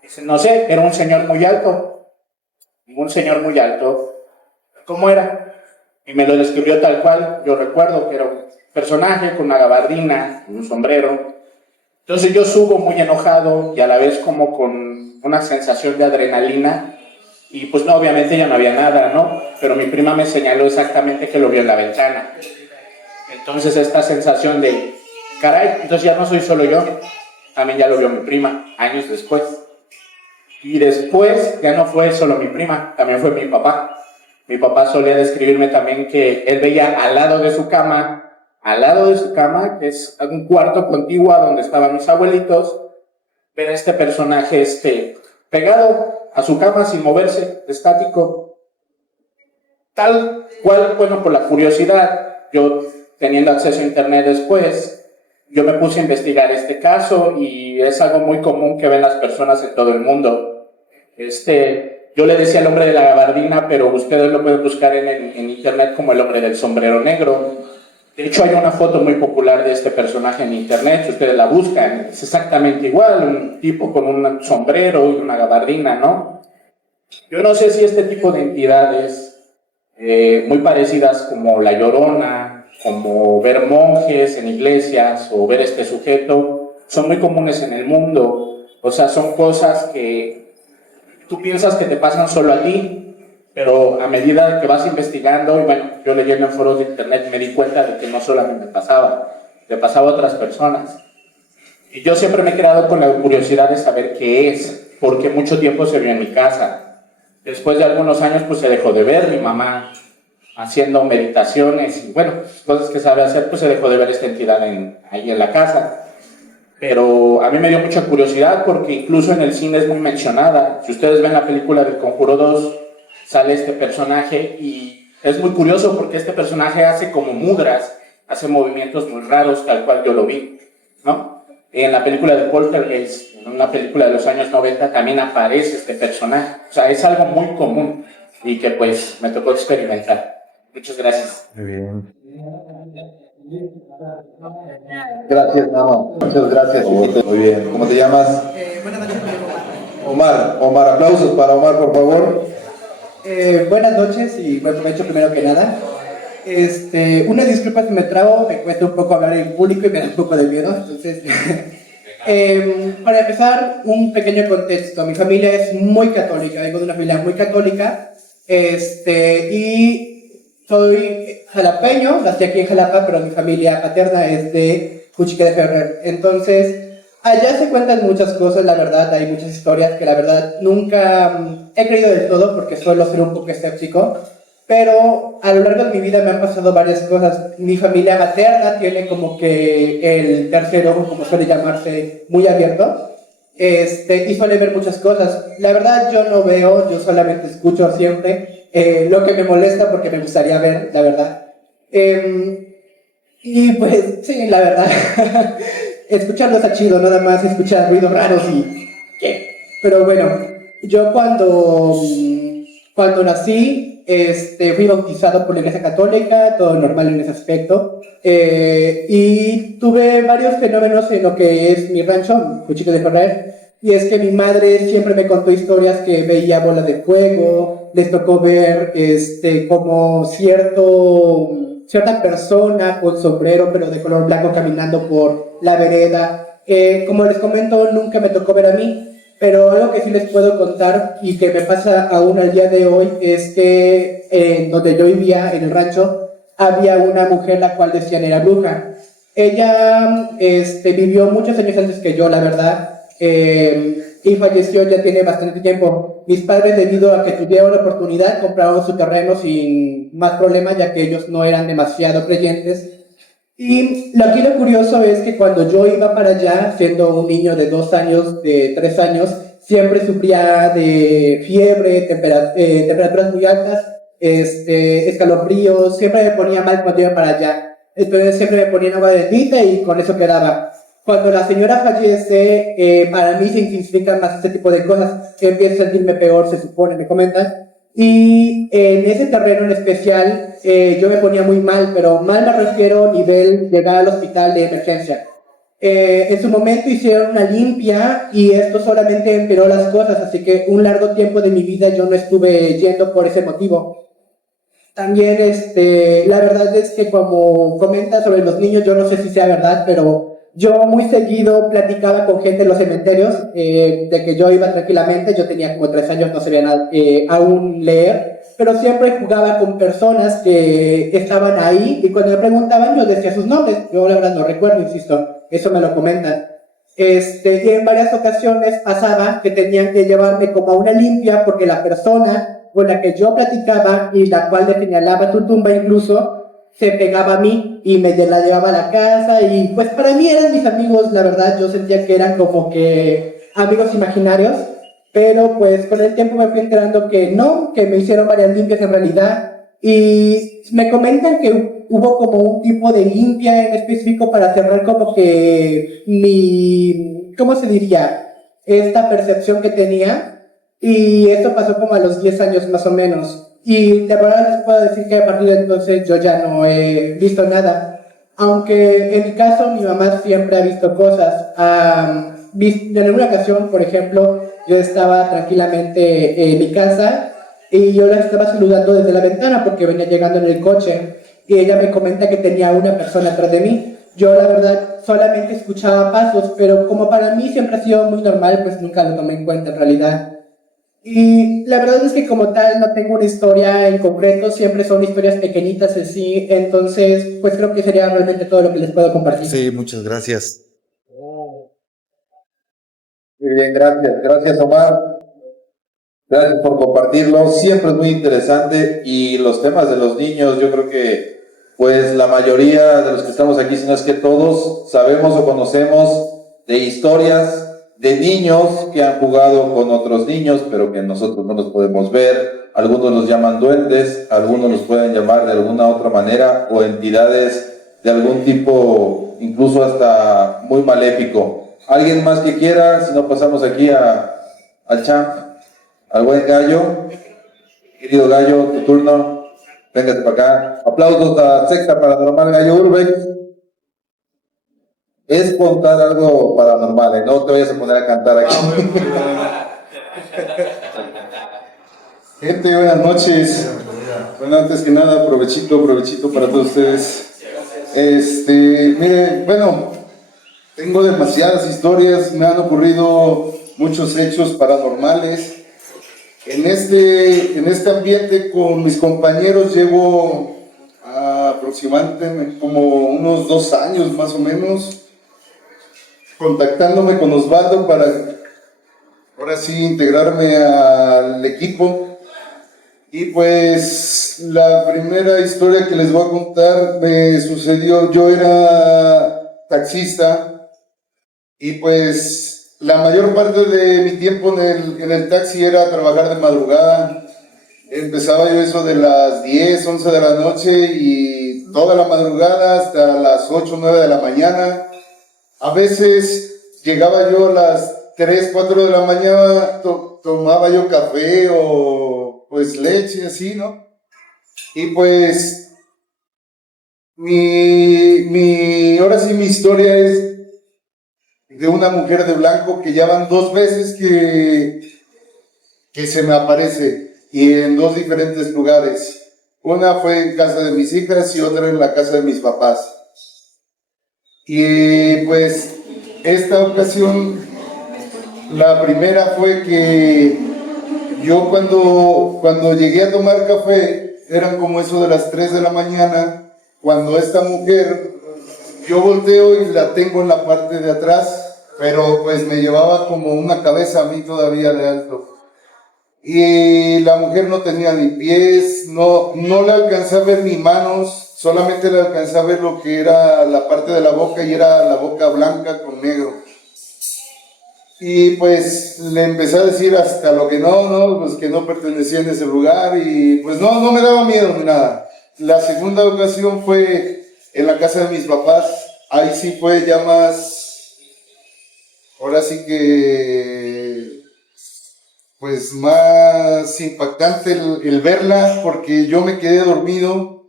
Dice, no sé, era un señor muy alto. Un señor muy alto. ¿Cómo era? Y me lo describió tal cual. Yo recuerdo que era un personaje con una gabardina, un sombrero. Entonces yo subo muy enojado y a la vez como con una sensación de adrenalina. Y pues no, obviamente ya no había nada, ¿no? Pero mi prima me señaló exactamente que lo vio en la ventana. Entonces esta sensación de, caray, entonces ya no soy solo yo, también ya lo vio mi prima, años después. Y después ya no fue solo mi prima, también fue mi papá. Mi papá solía describirme también que él veía al lado de su cama, que es un cuarto contiguo a donde estaban mis abuelitos, ver a este personaje pegado a su cama sin moverse, estático. Tal cual, bueno, por la curiosidad, yo teniendo acceso a internet después, yo me puse a investigar este caso y es algo muy común que ven las personas en todo el mundo. Yo le decía el hombre de la gabardina, pero ustedes lo pueden buscar en internet como el hombre del sombrero negro. De hecho, hay una foto muy popular de este personaje en internet, si ustedes la buscan, es exactamente igual, un tipo con un sombrero y una gabardina, ¿no? Yo no sé si este tipo de entidades, muy parecidas como La Llorona, como ver monjes en iglesias o ver este sujeto, son muy comunes en el mundo. O sea, son cosas que tú piensas que te pasan solo a ti, pero a medida que vas investigando, y bueno, yo leyendo en foros de internet me di cuenta de que no solamente pasaba. le pasaba a otras personas. Y yo siempre me he quedado con la curiosidad de saber qué es, porque mucho tiempo se vio en mi casa. Después de algunos años pues se dejó de ver, mi mamá haciendo meditaciones y bueno, cosas que sabe hacer, pues se dejó de ver esta entidad ahí en la casa. Pero a mí me dio mucha curiosidad porque incluso en el cine es muy mencionada. Si ustedes ven la película del Conjuro 2, sale este personaje y es muy curioso porque este personaje hace como mudras, hace movimientos muy raros, tal cual yo lo vi, ¿no? En la película de Poltergeist, en una película de los años 90, también aparece este personaje. O sea, es algo muy común y que pues me tocó experimentar. Muchas gracias. Muy bien. Gracias, Mamo. Muchas gracias. Muy bien. ¿Cómo te llamas? Buenas noches, Omar. Omar, aplausos para Omar, por favor. buenas noches y buen provecho primero que nada. Una disculpa si me trabo, me cuesta un poco hablar en público y me da un poco de miedo, entonces... para empezar, un pequeño contexto. Mi familia es muy católica, vengo de una familia muy católica, y soy jalapeño, nací aquí en Jalapa, pero mi familia paterna es de Juchitán de Ferrer. Entonces, allá se cuentan muchas cosas, la verdad, hay muchas historias que la verdad nunca he creído del todo porque suelo ser un poco escéptico, pero a lo largo de mi vida me han pasado varias cosas. Mi familia materna tiene como que el tercer ojo, como suele llamarse, muy abierto, y suele ver muchas cosas. La verdad yo no veo, yo solamente escucho siempre lo que me molesta porque me gustaría ver, la verdad. Y pues sí, la verdad, escucharlo está chido, nada más escuchar ruidos raros y... ¿qué? Pero bueno, yo cuando nací, fui bautizado por la Iglesia Católica, todo normal en ese aspecto, y tuve varios fenómenos en lo que es mi rancho, Cuchito de Ferrer, y es que mi madre siempre me contó historias que veía bolas de fuego, les tocó ver como cierta persona con sombrero pero de color blanco caminando por la vereda. Como les comento, nunca me tocó ver a mí, pero algo que sí les puedo contar y que me pasa aún al día de hoy es que donde yo vivía, en el rancho, había una mujer la cual decían era bruja. Ella vivió muchos años antes que yo, la verdad, y falleció ya tiene bastante tiempo. Mis padres, debido a que tuvieron la oportunidad, compraron su terreno sin más problemas, ya que ellos no eran demasiado creyentes. Y aquí lo curioso es que cuando yo iba para allá, siendo un niño de 2 años, de 3 años, siempre sufría de fiebre, temperaturas muy altas, escalofríos, siempre me ponía mal cuando iba para allá. Entonces siempre me ponía agua bendita y con eso quedaba. Cuando la señora fallece, para mí se intensifican más este tipo de cosas, empiezo a sentirme peor, se supone, me comentan. Y en ese terreno en especial, yo me ponía muy mal, pero mal me refiero a nivel llegar al hospital de emergencia. En su momento hicieron una limpia y esto solamente empeoró las cosas, así que un largo tiempo de mi vida yo no estuve yendo por ese motivo. También, la verdad es que como comenta sobre los niños, yo no sé si sea verdad, pero yo muy seguido platicaba con gente en los cementerios, de que yo iba tranquilamente, yo tenía como 3 años, no sabía nada, aún leer, pero siempre jugaba con personas que estaban ahí y cuando me preguntaban yo decía sus nombres, yo la verdad no recuerdo, insisto, eso me lo comentan. Y en varias ocasiones pasaba que tenían que llevarme como a una limpia porque la persona con la que yo platicaba y la cual le señalaba su tumba incluso, se pegaba a mí y me la llevaba a la casa y pues para mí eran mis amigos, la verdad, yo sentía que eran como que amigos imaginarios, pero pues con el tiempo me fui enterando que no, que me hicieron varias limpias en realidad y me comentan que hubo como un tipo de limpia en específico para cerrar como que ¿cómo se diría? Esta percepción que tenía y esto pasó como a los 10 años más o menos. Y de verdad les puedo decir que a partir de entonces yo ya no he visto nada. Aunque en mi caso mi mamá siempre ha visto cosas. En alguna ocasión, por ejemplo, yo estaba tranquilamente en mi casa y yo la estaba saludando desde la ventana porque venía llegando en el coche. Y ella me comenta que tenía una persona atrás de mí. Yo la verdad solamente escuchaba pasos, pero como para mí siempre ha sido muy normal, pues nunca lo tomé en cuenta en realidad. Y la verdad es que como tal no tengo una historia en concreto, siempre son historias pequeñitas en sí, entonces pues creo que sería realmente todo lo que les puedo compartir. Sí, muchas gracias. Muy bien, gracias. Gracias, Omar. Gracias por compartirlo. Siempre es muy interesante y los temas de los niños, yo creo que pues la mayoría de los que estamos aquí, si no es que todos, sabemos o conocemos de historias de niños que han jugado con otros niños, pero que nosotros no los podemos ver. Algunos los llaman duendes, algunos los pueden llamar de alguna otra manera o entidades de algún tipo, incluso hasta muy maléfico. ¿Alguien más que quiera? Si no, pasamos aquí al champ, al buen Gallo. Querido Gallo, tu turno. Véngate para acá. Aplausos a Secta Paranormal Gallo Urbex. Es contar algo paranormal, no te vayas a poner a cantar aquí. Gente, buenas noches. Bueno, antes que nada, provechito para todos ustedes. Miren, bueno, tengo demasiadas historias, me han ocurrido muchos hechos paranormales. En este ambiente con mis compañeros llevo aproximadamente como unos 2 años más o menos contactándome con Osvaldo para ahora sí integrarme al equipo. Y pues la primera historia que les voy a contar me sucedió, yo era taxista y pues la mayor parte de mi tiempo en el taxi era trabajar de madrugada. Empezaba yo eso de las 10, 11 de la noche y toda la madrugada hasta las 8, 9 de la mañana. A veces llegaba yo a las 3, 4 de la mañana, tomaba yo café o pues leche, así, ¿no? Y pues ahora sí mi historia es de una mujer de blanco que ya van 2 veces que se me aparece y en 2 diferentes lugares. Una fue en casa de mis hijas y otra en la casa de mis papás. Y pues esta ocasión, la primera fue que yo cuando llegué a tomar café, eran como eso de las 3 de la mañana, cuando esta mujer, yo volteo y la tengo en la parte de atrás, pero pues me llevaba como una cabeza a mí todavía de alto. Y la mujer no tenía ni pies, no le alcancé a ver ni manos, solamente le alcancé a ver lo que era la parte de la boca y era la boca blanca con negro. Y pues le empecé a decir hasta lo que pues que no pertenecía en ese lugar y pues no me daba miedo ni nada. La segunda ocasión fue en la casa de mis papás, ahí sí fue ya más, ahora sí que pues más impactante el verla porque yo me quedé dormido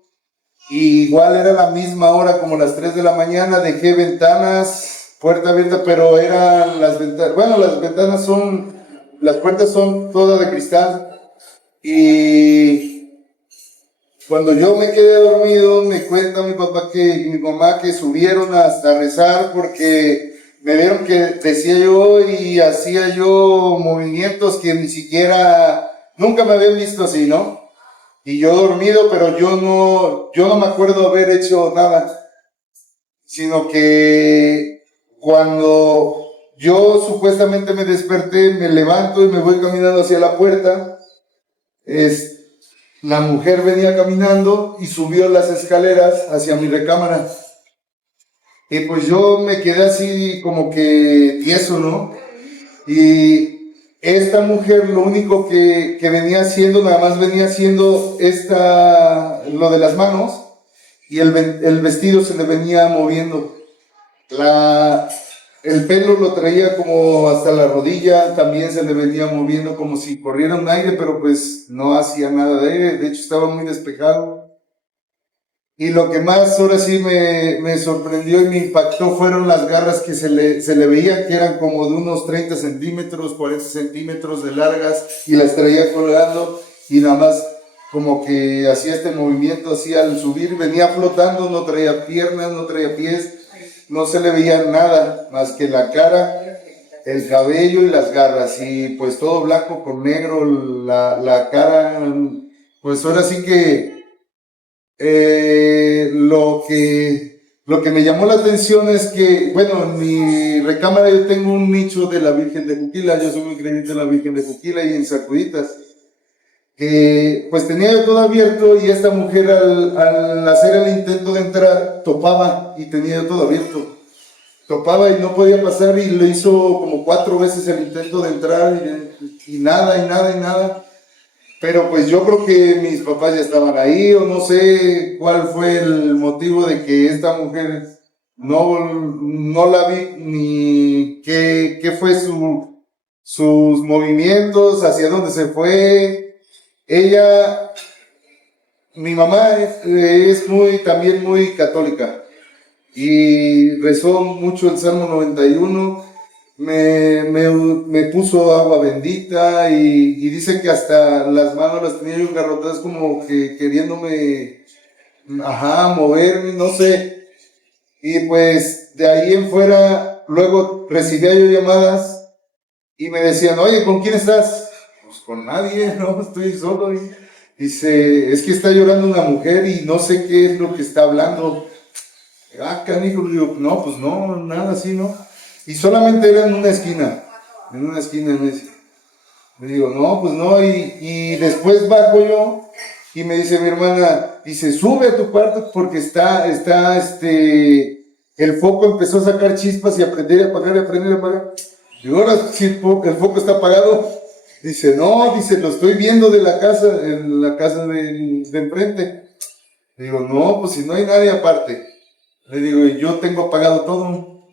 y igual era la misma hora como las 3 de la mañana, dejé ventanas, puerta abierta, pero eran las ventanas, bueno, las puertas son todas de cristal y cuando yo me quedé dormido me cuenta mi papá y mi mamá que subieron hasta rezar porque me vieron que decía yo y hacía yo movimientos que ni siquiera, nunca me habían visto así, ¿no? Y yo dormido, pero yo no me acuerdo haber hecho nada, sino que cuando yo supuestamente me desperté, me levanto y me voy caminando hacia la puerta, la mujer venía caminando y subió las escaleras hacia mi recámara. Y pues yo me quedé así como que tieso, ¿no? Y esta mujer lo único que venía haciendo, nada más venía haciendo lo de las manos y el vestido se le venía moviendo. El pelo lo traía como hasta la rodilla, también se le venía moviendo como si corriera un aire, pero pues no hacía nada de hecho estaba muy despejado. Y lo que más ahora sí me sorprendió y me impactó fueron las garras que se le veían, que eran como de unos 30 centímetros, 40 centímetros de largas, y las traía colgando, y nada más como que hacía este movimiento así al subir, venía flotando, no traía piernas, no traía pies, no se le veía nada más que la cara. el cabello y las garras, y pues todo blanco con negro, la cara, pues ahora sí que lo que me llamó la atención es que, bueno, en mi recámara yo tengo un nicho de la Virgen de Juquila, yo soy muy creyente de la Virgen de Juquila y en Sacuditas, que pues tenía yo todo abierto y esta mujer al hacer el intento de entrar topaba y tenía yo todo abierto. Topaba y no podía pasar y lo hizo como 4 veces el intento de entrar y nada, y nada, y nada. Pero pues yo creo que mis papás ya estaban ahí o no sé cuál fue el motivo de que esta mujer no la vi ni qué fue sus movimientos, hacia dónde se fue. Ella, mi mamá es también muy católica. Y rezó mucho el Salmo 91, me puso agua bendita y dice que hasta las manos las tenía yo engarrotadas como que queriéndome, moverme, no sé. Y pues de ahí en fuera, luego recibía yo llamadas y me decían, oye, ¿con quién estás? Pues con nadie, no, estoy solo. Y dice, es que está llorando una mujer y no sé qué es lo que está hablando. Canijo, le digo, no, pues no, nada así, ¿no? Y solamente era en una esquina, le digo, no, pues no, y después bajo yo, y me dice mi hermana, dice, sube a tu cuarto porque el foco empezó a sacar chispas y a prender, a apagar. Y ahora, si el foco está apagado, dice, no, dice, lo estoy viendo de la casa, en la casa de enfrente. Le digo, no, pues si no hay nadie aparte. Le digo, yo tengo apagado todo.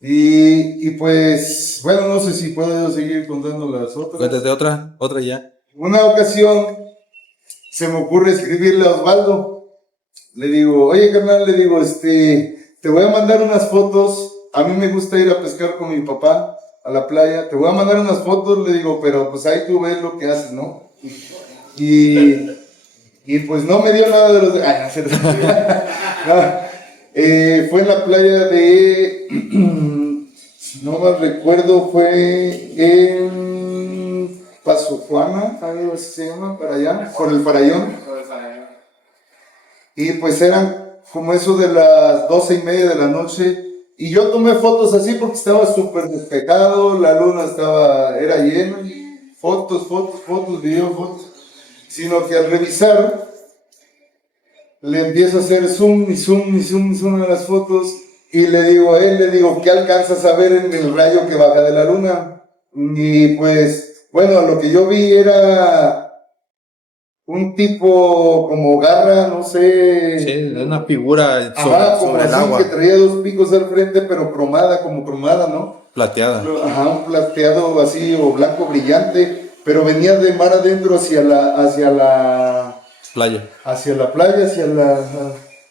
Y pues, bueno, no sé si puedo yo seguir contando las otras. Cuéntate otra ya. Una ocasión se me ocurre escribirle a Osvaldo. Le digo, oye carnal, le digo, te voy a mandar unas fotos. A mí me gusta ir a pescar con mi papá a la playa. Te voy a mandar unas fotos, le digo, pero pues ahí tú ves lo que haces, ¿no? Y pues no me dio nada de los... fue en la playa de, si no mal recuerdo, fue en Paso Juana, algo así se llama, para allá, por el Farallón. Y pues eran como eso de las 12:30 de la noche. Y yo tomé fotos así porque estaba súper despejado, la luna era llena, y fotos, video, fotos. Sino que al revisar, le empiezo a hacer zoom a las fotos y le digo a él, ¿qué alcanzas a ver en el rayo que baja de la luna? Y pues, bueno, lo que yo vi era un tipo como garra, no sé. Sí, una figura Como sobre el así, agua. que traía 2 picos al frente, pero cromada, ¿no? Plateada. Un plateado así o blanco brillante, pero venía de mar adentro hacia la Playa. hacia la playa,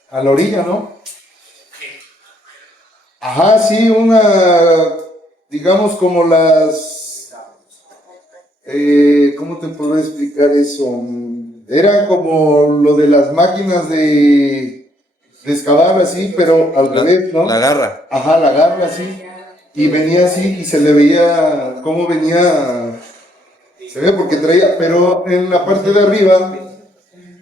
a la orilla, ¿no? Sí, digamos como ¿cómo te puedo explicar eso? Era como lo de las máquinas de excavar así, pero al revés, ¿no? La garra. La garra así, y venía así, y se le veía cómo venía, se ve porque traía, pero en la parte de arriba,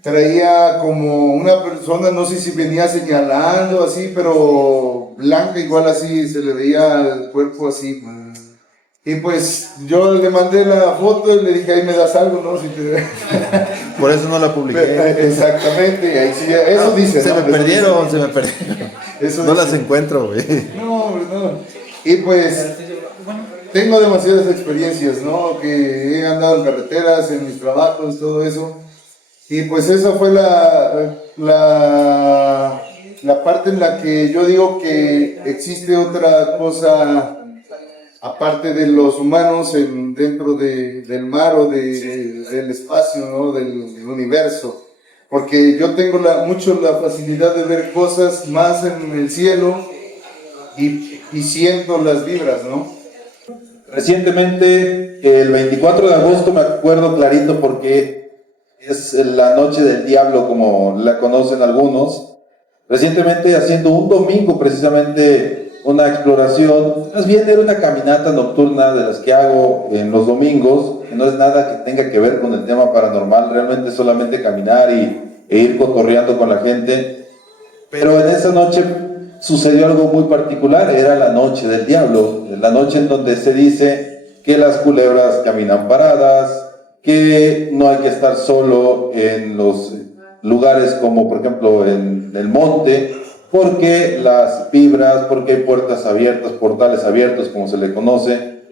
traía como una persona, no sé si venía señalando así, pero blanca igual así, se le veía el cuerpo así. Y pues yo le mandé la foto y le dije, ahí me das algo, ¿no? Por eso no la publiqué. Exactamente, ahí sí, eso dice. Se me perdieron. Eso No dice. las encuentro, güey. No. Y pues tengo demasiadas experiencias, ¿no? Que he andado en carreteras, en mis trabajos, todo eso. Y pues esa fue la parte en la que yo digo que existe otra cosa aparte de los humanos dentro del mar o del espacio, ¿no? Del universo. Porque yo tengo mucho la facilidad de ver cosas más en el cielo y siento las vibras, ¿no? Recientemente, el 24 de agosto, me acuerdo clarito porque es la noche del diablo, como la conocen algunos. Recientemente, haciendo un domingo precisamente una exploración, más bien era una caminata nocturna de las que hago en los domingos, que no es nada que tenga que ver con el tema paranormal, realmente es solamente caminar e ir cotorreando con la gente. Pero en esa noche sucedió algo muy particular, era la noche del diablo, la noche en donde se dice que las culebras caminan paradas, que no hay que estar solo en los lugares como por ejemplo en el monte, porque las vibras, porque hay puertas abiertas, portales abiertos como se le conoce,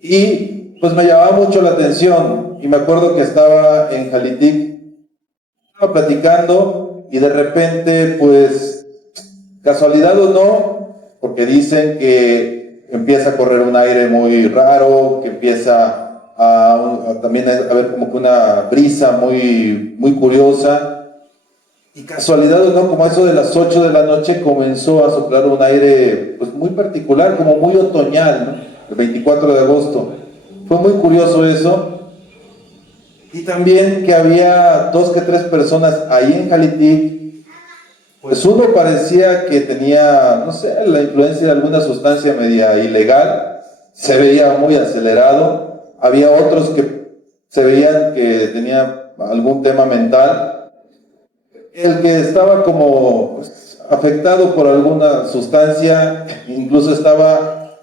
y pues me llamaba mucho la atención, y me acuerdo que estaba en Jalitic, estaba platicando, y de repente pues, casualidad o no, porque dicen que empieza a correr un aire muy raro, que empieza también a haber como que una brisa muy curiosa, y casualidad o no, como eso de las 8 de la noche comenzó a soplar un aire pues muy particular, como muy otoñal, ¿no? El 24 de agosto. Fue muy curioso eso. Y también que había 2 que 3 personas ahí en Jalitic, pues uno parecía que tenía, no sé, la influencia de alguna sustancia media ilegal, se veía muy acelerado. Había otros que se veían que tenía algún tema mental. El que estaba como pues, afectado por alguna sustancia, incluso estaba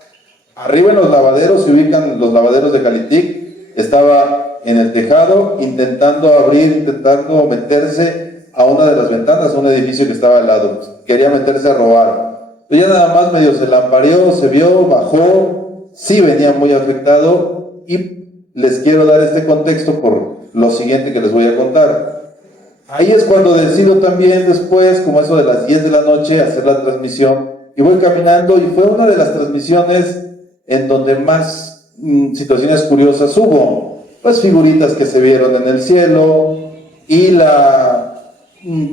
arriba en los lavaderos, se ubican los lavaderos de Jalitic, estaba en el tejado intentando intentando meterse a una de las ventanas, a un edificio que estaba al lado, quería meterse a robar. Pero ya nada más medio se lampareó, se vio, bajó, sí venía muy afectado, y les quiero dar este contexto por lo siguiente que les voy a contar. Ahí es cuando decido también después, como eso de las 10 de la noche, hacer la transmisión, y voy caminando, y fue una de las transmisiones en donde más situaciones curiosas hubo, pues figuritas que se vieron en el cielo, y la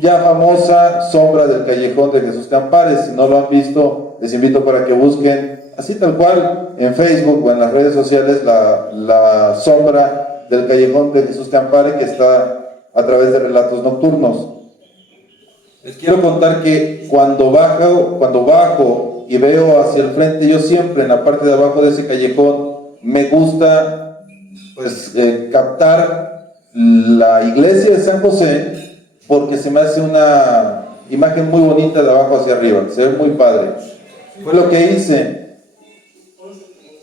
ya famosa sombra del callejón de Jesús Te Ampare. Si no lo han visto, les invito para que busquen, así tal cual, en Facebook o en las redes sociales, la sombra del callejón de Jesús Te Ampare, que está a través de Relatos Nocturnos. Les quiero contar que cuando bajo y veo hacia el frente, yo siempre en la parte de abajo de ese callejón me gusta pues captar la iglesia de San José, porque se me hace una imagen muy bonita de abajo hacia arriba, se ve muy padre. Fue lo que hice,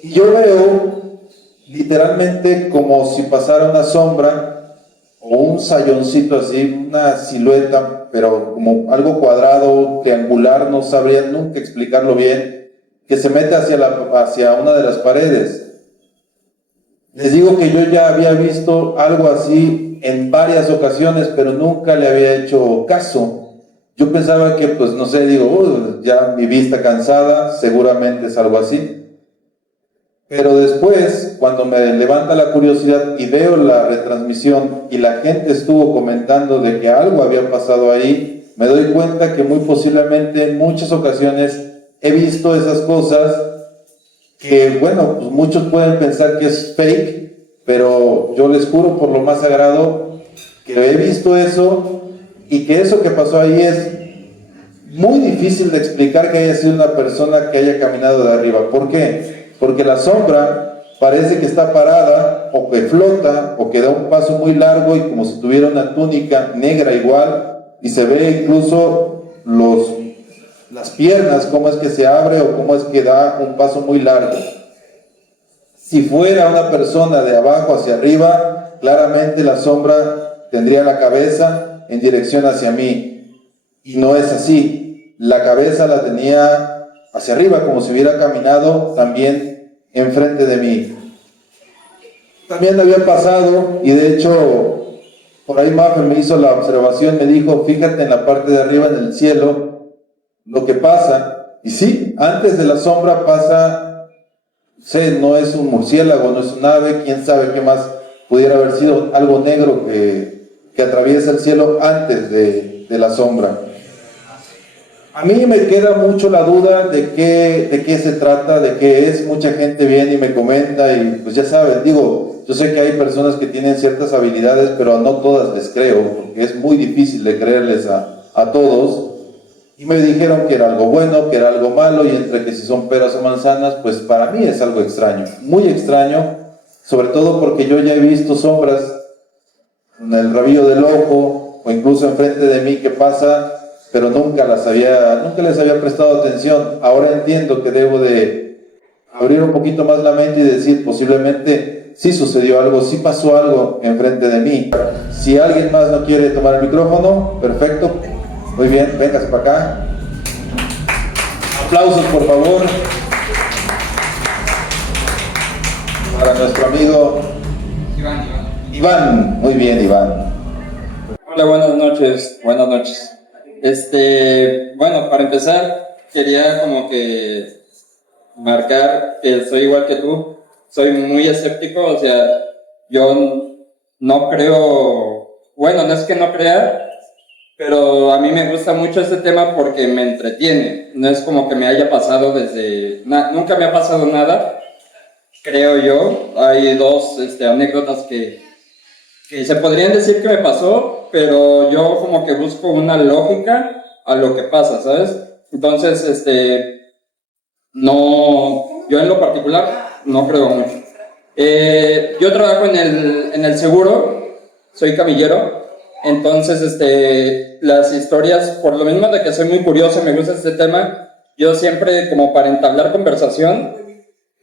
y yo veo literalmente como si pasara una sombra o un sayoncito así, una silueta, pero como algo cuadrado, triangular, no sabría nunca explicarlo bien, que se mete hacia una de las paredes. Les digo que yo ya había visto algo así en varias ocasiones, pero nunca le había hecho caso. Yo pensaba que, pues, no sé, digo, ya mi vista cansada, seguramente es algo así. Pero después, cuando me levanta la curiosidad y veo la retransmisión y la gente estuvo comentando de que algo había pasado ahí, me doy cuenta que muy posiblemente en muchas ocasiones he visto esas cosas que, bueno, pues muchos pueden pensar que es fake, pero yo les juro por lo más sagrado que he visto eso, y que eso que pasó ahí es muy difícil de explicar que haya sido una persona que haya caminado de arriba. ¿Por qué? Porque la sombra parece que está parada, o que flota, o que da un paso muy largo y como si tuviera una túnica negra igual, y se ve incluso las piernas, cómo es que se abre o cómo es que da un paso muy largo. Si fuera una persona de abajo hacia arriba, claramente la sombra tendría la cabeza en dirección hacia mí, y no es así. La cabeza la tenía hacia arriba, como si hubiera caminado también enfrente de mí. También había pasado, y de hecho por ahí Maffer me hizo la observación, me dijo, fíjate en la parte de arriba en el cielo lo que pasa. Y sí, antes de la sombra pasa, no es un murciélago, no es un ave, quién sabe qué más pudiera haber sido, algo negro que atraviesa el cielo antes de la sombra. A mí me queda mucho la duda de qué se trata, de qué es. Mucha gente viene y me comenta, y pues ya saben, digo, yo sé que hay personas que tienen ciertas habilidades, pero no todas les creo, porque es muy difícil de creerles a todos. y me dijeron que era algo bueno, que era algo malo, y entre que si son peras o manzanas, pues para mí es algo extraño, muy extraño, sobre todo porque yo ya he visto sombras en el rabillo del ojo, o incluso enfrente de mí que pasa, pero nunca les había prestado atención. Ahora entiendo que debo de abrir un poquito más la mente y decir, posiblemente sí sucedió algo, sí pasó algo enfrente de mí. Si alguien más no quiere tomar el micrófono, perfecto, muy bien, véngase para acá. Aplausos, por favor, para nuestro amigo Iván. Muy bien, Iván. Hola, buenas noches. Buenas noches. Bueno, para empezar, quería como que marcar que soy igual que tú. Soy muy escéptico, o sea, yo no creo, bueno, no es que no crea, pero a mí me gusta mucho este tema porque me entretiene. No es como que me haya pasado nunca me ha pasado nada, creo yo. Hay dos anécdotas que se podrían decir que me pasó, pero yo como que busco una lógica a lo que pasa, ¿sabes? Entonces, no, yo en lo particular no creo mucho. Yo trabajo en el seguro, soy camillero, entonces las historias, por lo mismo de que soy muy curioso y me gusta este tema, yo siempre como para entablar conversación,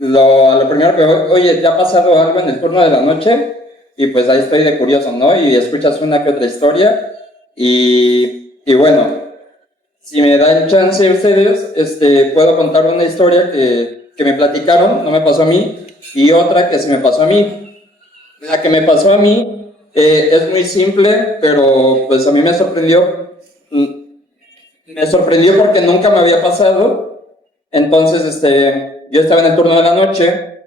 a lo primero que voy, oye, ¿te ha pasado algo en el turno de la noche? Y pues ahí estoy de curioso, ¿no? Y escuchas una que otra historia y bueno, si me dan chance ustedes, puedo contar una historia que me platicaron, no me pasó a mí, y otra que se me pasó a mí. La que me pasó a mí es muy simple, pero pues a mí me sorprendió. Me sorprendió porque nunca me había pasado. Entonces, yo estaba en el turno de la noche,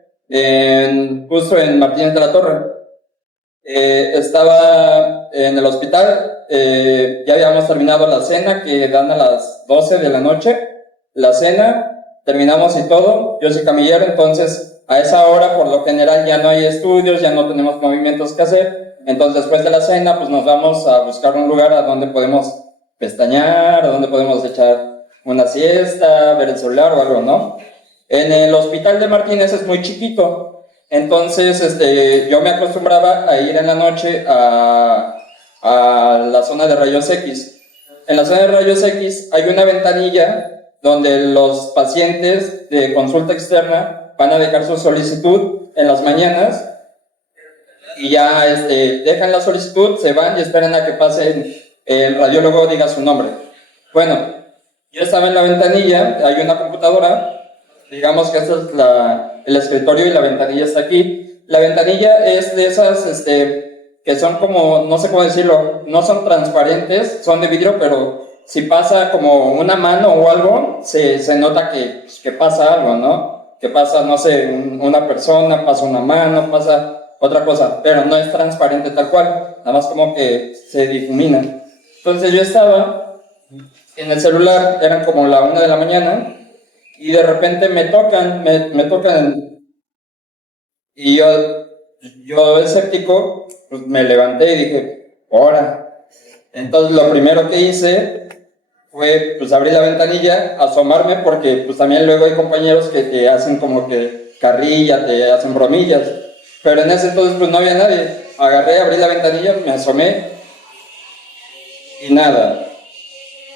justo en Martínez de la Torre. Estaba en el hospital, ya habíamos terminado la cena que dan a las 12 de la noche, la cena, terminamos y todo, yo soy camillero, entonces a esa hora por lo general ya no hay estudios, ya no tenemos movimientos que hacer, entonces después de la cena pues nos vamos a buscar un lugar a donde podemos pestañear, a donde podemos echar una siesta, ver el celular o algo, ¿no? En el hospital de Martínez es muy chiquito. Entonces, yo me acostumbraba a ir en la noche a la zona de rayos X. En la zona de rayos X hay una ventanilla donde los pacientes de consulta externa van a dejar su solicitud en las mañanas y ya dejan la solicitud, se van y esperan a que pase el radiólogo diga su nombre. Bueno, yo estaba en la ventanilla, hay una computadora. Digamos que este es el escritorio y la ventanilla está aquí. La ventanilla es de esas que son como, no sé cómo decirlo, no son transparentes, son de vidrio, pero si pasa como una mano o algo, se nota que pasa algo, ¿no? Que pasa, no sé, una persona, pasa una mano, pasa otra cosa, pero no es transparente tal cual, nada más como que se difumina. Entonces yo estaba en el celular, eran como la 1 de la mañana, y de repente me tocan, y yo escéptico, pues me levanté y dije, ¡hora! Entonces lo primero que hice fue, pues abrir la ventanilla, asomarme, porque pues también luego hay compañeros que te hacen como que carrilla, te hacen bromillas, pero en ese entonces pues no había nadie. Agarré, abrí la ventanilla, me asomé, y nada.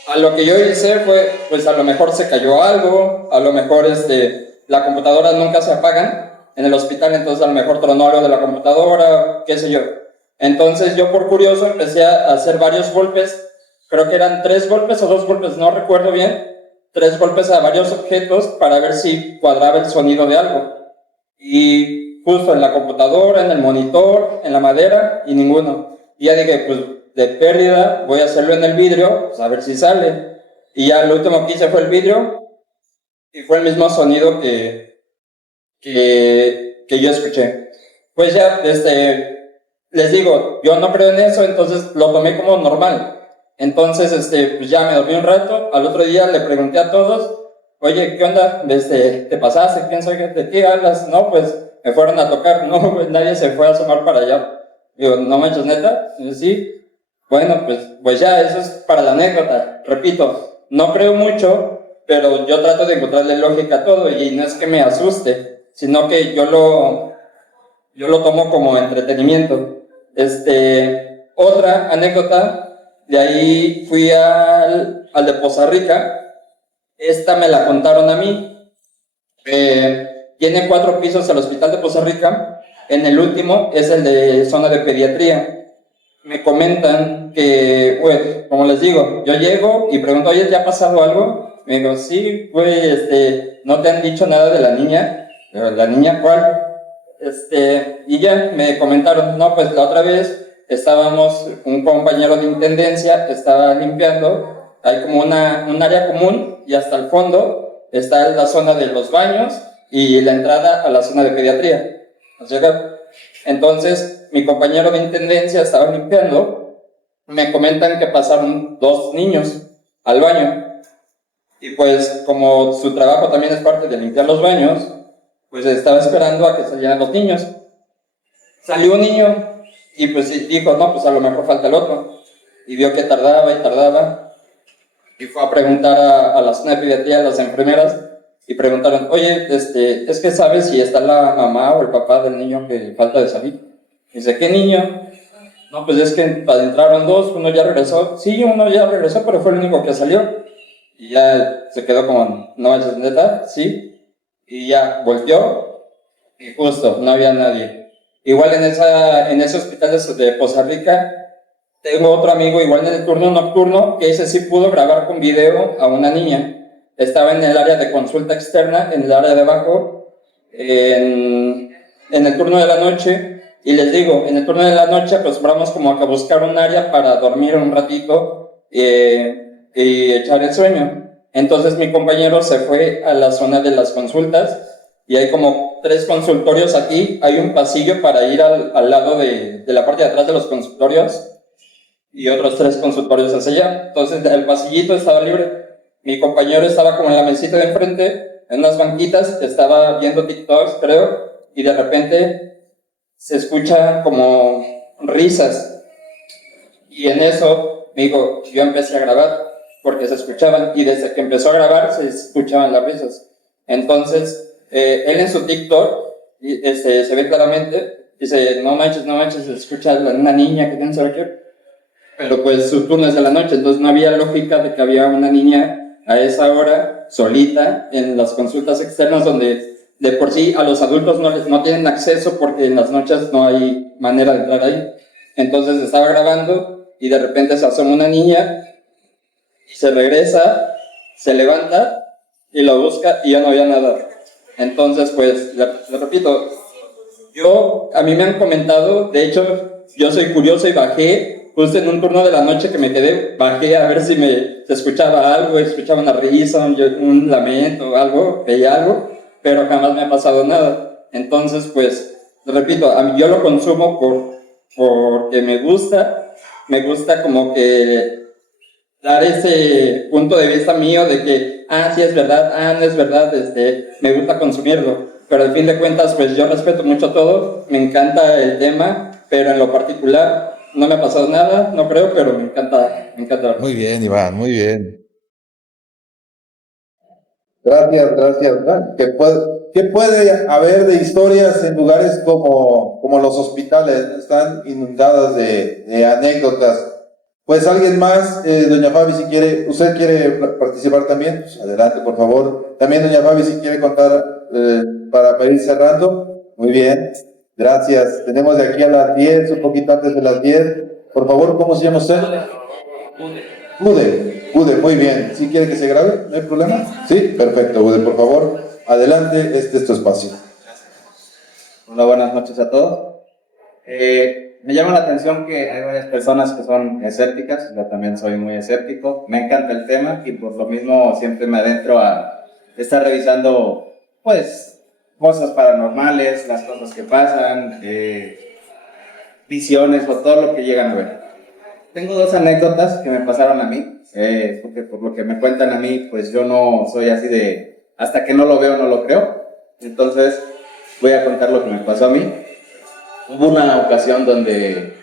A lo que yo hice fue, pues a lo mejor se cayó algo, a lo mejor la computadora nunca se apagan en el hospital, entonces a lo mejor tronó algo de la computadora, qué sé yo. Entonces yo por curioso empecé a hacer varios golpes, creo que eran 3 golpes o 2 golpes, no recuerdo bien, 3 golpes a varios objetos para ver si cuadraba el sonido de algo. Y justo en la computadora, en el monitor, en la madera, y ninguno. Y ya dije, pues de pérdida, voy a hacerlo en el vidrio, pues a ver si sale. Y ya lo último que hice fue el vidrio, y fue el mismo sonido que yo escuché. Pues ya, les digo, yo no creo en eso, entonces lo tomé como normal. Entonces, pues ya me dormí un rato, al otro día le pregunté a todos, oye, ¿qué onda? ¿Te pasaste? ¿Quién soy? ¿De qué hablas? No, pues me fueron a tocar, no, pues nadie se fue a asomar para allá. Digo, ¿no manches, neta? Y yo, sí. Bueno, pues ya, eso es para la anécdota. Repito, no creo mucho, pero yo trato de encontrarle lógica a todo y no es que me asuste, sino que yo lo tomo como entretenimiento. Otra anécdota, de ahí fui al de Poza Rica. Esta me la contaron a mí. Tiene 4 pisos el hospital de Poza Rica. En el último es el de zona de pediatría. Me comentan que, bueno, como les digo, yo llego y pregunto, oye, ¿ya ha pasado algo? Me digo, sí, pues, ¿no te han dicho nada de la niña? ¿La niña cuál? Y ya me comentaron, no, pues la otra vez estábamos, un compañero de intendencia estaba limpiando, hay como un área común y hasta el fondo está la zona de los baños y la entrada a la zona de pediatría. Entonces, mi compañero de intendencia estaba limpiando, me comentan que pasaron 2 niños al baño y pues como su trabajo también es parte de limpiar los baños, pues estaba esperando a que salieran los niños. Salió un niño y pues dijo, no, pues a lo mejor falta el otro. Y vio que tardaba y tardaba. Y fue a preguntar a la zona de pediatría, a las enfermeras, y preguntaron, oye, es que sabes si está la mamá o el papá del niño que falta de salir. Y dice, ¿qué niño? No, pues es que entraron 2, uno ya regresó. Sí, uno ya regresó, pero fue el único que salió. Y ya se quedó como, no, es neta, sí. Y ya volteó y justo, no había nadie. Igual en ese hospital de Poza Rica, tengo otro amigo igual en el turno nocturno, que ese sí pudo grabar con video a una niña. Estaba en el área de consulta externa, en el área de abajo, en el turno de la noche. Y les digo, en el turno de la noche pues vamos como a buscar un área para dormir un ratito y echar el sueño. Entonces mi compañero se fue a la zona de las consultas y hay como 3 consultorios aquí, hay un pasillo para ir al lado de la parte de atrás de los consultorios y otros 3 consultorios hacia allá. Entonces el pasillito estaba libre. Mi compañero estaba como en la mesita de enfrente, en unas banquitas, estaba viendo TikToks, creo, y de repente se escucha como risas. Y en eso, me dijo, yo empecé a grabar porque se escuchaban, y desde que empezó a grabar se escuchaban las risas. Entonces, él en su TikTok, se ve claramente, dice, no manches, se escucha una niña que tiene saber qué. Pero pues su turno es de la noche, entonces no había lógica de que había una niña a esa hora, solita, en las consultas externas, donde de por sí a los adultos no tienen acceso porque en las noches no hay manera de entrar ahí. Entonces estaba grabando y de repente se asoma una niña y se regresa, se levanta y lo busca y ya no había nada. Entonces, pues, le repito, a mí me han comentado, de hecho, yo soy curioso y bajé, justo en un turno de la noche que me quedé, bajé a ver si se escuchaba algo, escuchaba una risa, un lamento, algo, veía algo, pero jamás me ha pasado nada. Entonces, pues, repito, a mí yo lo consumo porque me gusta como que dar ese punto de vista mío de que, sí es verdad, no es verdad, me gusta consumirlo, pero al fin de cuentas, pues yo respeto mucho todo, me encanta el tema, pero en lo particular no me ha pasado nada, no creo, pero me encanta. Muy bien, Iván, muy bien. Gracias. ¿Qué puede haber de historias en lugares como los hospitales? Están inundadas de anécdotas. Pues alguien más, doña Fabi, si quiere, ¿usted quiere participar también? Pues adelante, por favor. También doña Fabi, si quiere contar para ir cerrando. Muy bien, gracias. Tenemos de aquí a las 10, un poquito antes de las 10. Por favor, ¿cómo se llama usted? Bude, muy bien. ¿Sí quiere que se grabe? ¿No hay problema? Sí, perfecto, Bude, por favor. Adelante, este es tu espacio. Hola, buenas noches a todos. Me llama la atención que hay varias personas que son escépticas, yo también soy muy escéptico, me encanta el tema y por lo mismo siempre me adentro a estar revisando, pues, cosas paranormales, las cosas que pasan, visiones o todo lo que llegan a ver. Tengo 2 anécdotas que me pasaron a mí, porque por lo que me cuentan a mí, pues yo no soy así de, hasta que no lo veo, no lo creo. Entonces, voy a contar lo que me pasó a mí. Hubo una ocasión donde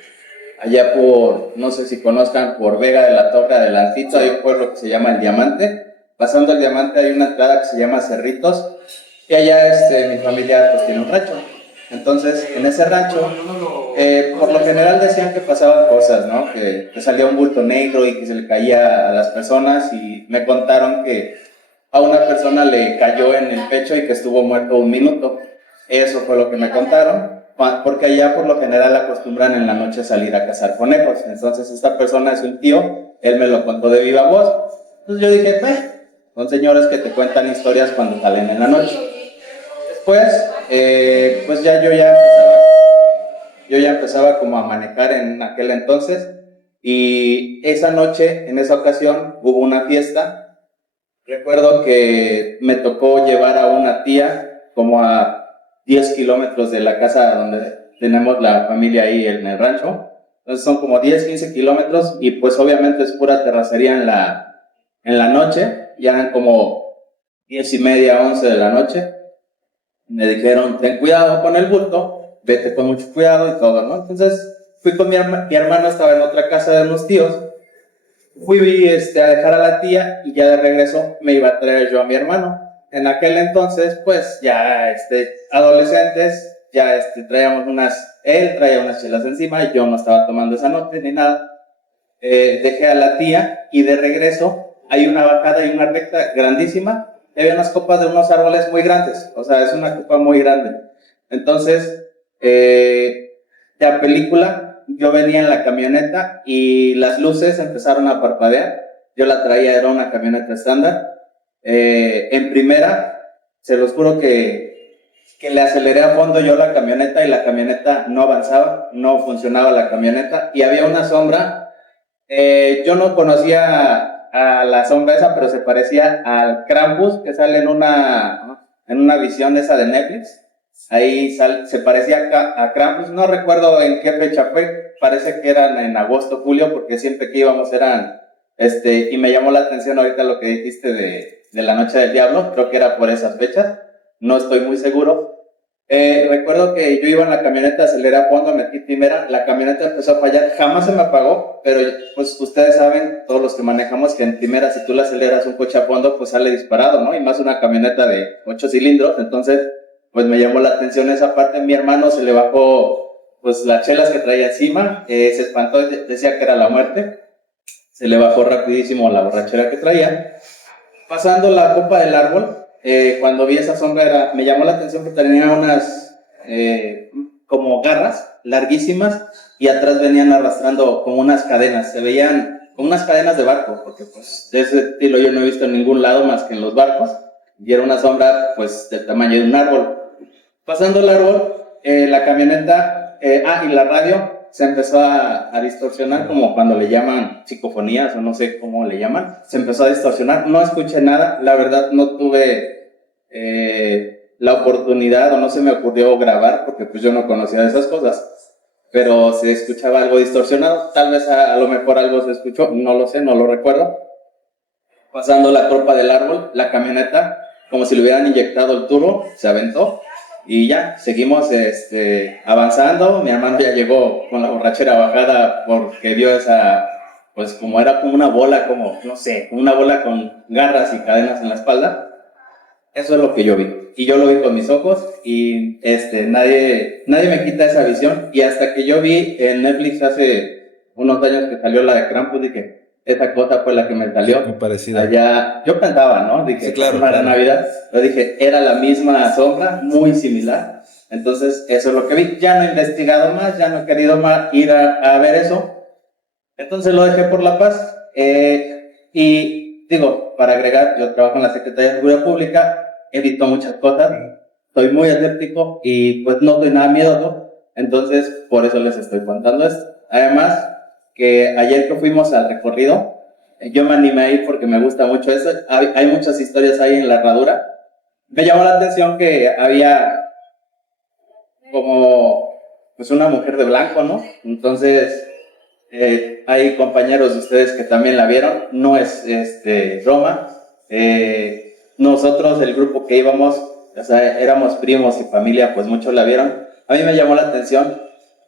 allá por, no sé si conozcan, por Vega de la Torre adelantito, hay un pueblo que se llama El Diamante. Pasando el Diamante hay una entrada que se llama Cerritos, y allá mi familia pues tiene un rancho. Entonces, en ese rancho, por lo general decían que pasaban cosas, ¿no? Que salía un bulto negro y que se le caía a las personas, y me contaron que a una persona le cayó en el pecho y que estuvo muerto 1 minuto. Eso fue lo que me contaron, porque allá por lo general acostumbran en la noche salir a cazar conejos. Entonces esta persona es un tío, él me lo contó de viva voz. Entonces yo dije, son señores que te cuentan historias cuando salen en la noche. Después, pues yo ya empezaba como a manejar en aquel entonces, y esa noche, en esa ocasión, hubo una fiesta. Recuerdo que me tocó llevar a una tía como a 10 kilómetros de la casa donde tenemos la familia ahí en el rancho. Entonces son como 10, 15 kilómetros, y pues obviamente es pura terracería en la noche. Ya eran como 10:30, 11 de la noche. Me dijeron, ten cuidado con el bulto, vete con mucho cuidado y todo, ¿no? Entonces fui con mi hermano, estaba en otra casa de unos tíos. Fui a dejar a la tía, y ya de regreso me iba a traer yo a mi hermano. En aquel entonces, pues ya adolescentes, ya él traía unas chelas encima, y yo no estaba tomando esa noche ni nada. Dejé a la tía, y de regreso hay una bajada y una recta grandísima. Había unas copas de unos árboles muy grandes, o sea, es una copa muy grande. Entonces, ya película, yo venía en la camioneta y las luces empezaron a parpadear. Yo la traía, era una camioneta estándar. En primera, se los juro que le aceleré a fondo yo la camioneta, y la camioneta no avanzaba, no funcionaba la camioneta, y había una sombra. Yo no conocía a la sombra esa, pero se parecía al Krampus que sale en una visión esa de Netflix. Ahí se parecía a Krampus, no recuerdo en qué fecha fue, parece que eran en agosto, julio, porque siempre que íbamos eran, y me llamó la atención ahorita lo que dijiste de la Noche del Diablo, creo que era por esas fechas, no estoy muy seguro. Recuerdo que yo iba en la camioneta, aceleré a fondo, metí primera, la camioneta empezó a fallar, jamás se me apagó, pero pues ustedes saben, todos los que manejamos, que en primera, si tú le aceleras un coche a fondo, pues sale disparado, ¿no? Y más una camioneta de 8 cilindros, entonces pues me llamó la atención esa parte. Mi hermano se le bajó pues las chelas que traía encima, se espantó, decía que era la muerte, se le bajó rapidísimo la borrachera que traía. Pasando la copa del árbol, cuando vi esa sombra, me llamó la atención que tenía unas como garras larguísimas, y atrás venían arrastrando como unas cadenas, se veían como unas cadenas de barco, porque pues de ese estilo yo no he visto en ningún lado más que en los barcos, y era una sombra pues del tamaño de un árbol. Pasando el árbol, la camioneta, y la radio se empezó a distorsionar, como cuando le llaman psicofonías, o no sé cómo le llaman, se empezó a distorsionar, no escuché nada, la verdad no tuve la oportunidad, o no se me ocurrió grabar, porque pues yo no conocía de esas cosas, pero se escuchaba algo distorsionado, tal vez a lo mejor algo se escuchó, no lo sé, no lo recuerdo. Pasando la copa del árbol, la camioneta, como si le hubieran inyectado el turbo, se aventó, y ya, seguimos avanzando. Mi hermano ya llegó con la borrachera bajada, porque vio esa, pues como era como una bola, como, no sé, como una bola con garras y cadenas en la espalda. Eso es lo que yo vi, y yo lo vi con mis ojos, y nadie me quita esa visión. Y hasta que yo vi en Netflix hace unos años que salió la de Krampus, dije, esa cosa fue la que me salió. Muy parecida. Allá, yo pensaba, ¿no? Dije, Sí, claro, para claro. Navidad, yo dije, era la misma sombra, muy similar. Entonces, eso es lo que vi. Ya no he investigado más, ya no he querido más ir a ver eso. Entonces lo dejé por la paz. Y digo, para agregar, yo trabajo en la Secretaría de Seguridad Pública, edito muchas cosas, soy muy escéptico y pues no soy nada miedoso, entonces por eso les estoy contando esto. Además, que ayer que fuimos al recorrido, yo me animé a ir porque me gusta mucho eso, hay muchas historias ahí en la herradura. Me llamó la atención que había como pues una mujer de blanco, ¿no? Entonces, hay compañeros de ustedes que también la vieron, no es Roma. Nosotros, el grupo que íbamos, o sea, éramos primos y familia, pues muchos la vieron. A mí me llamó la atención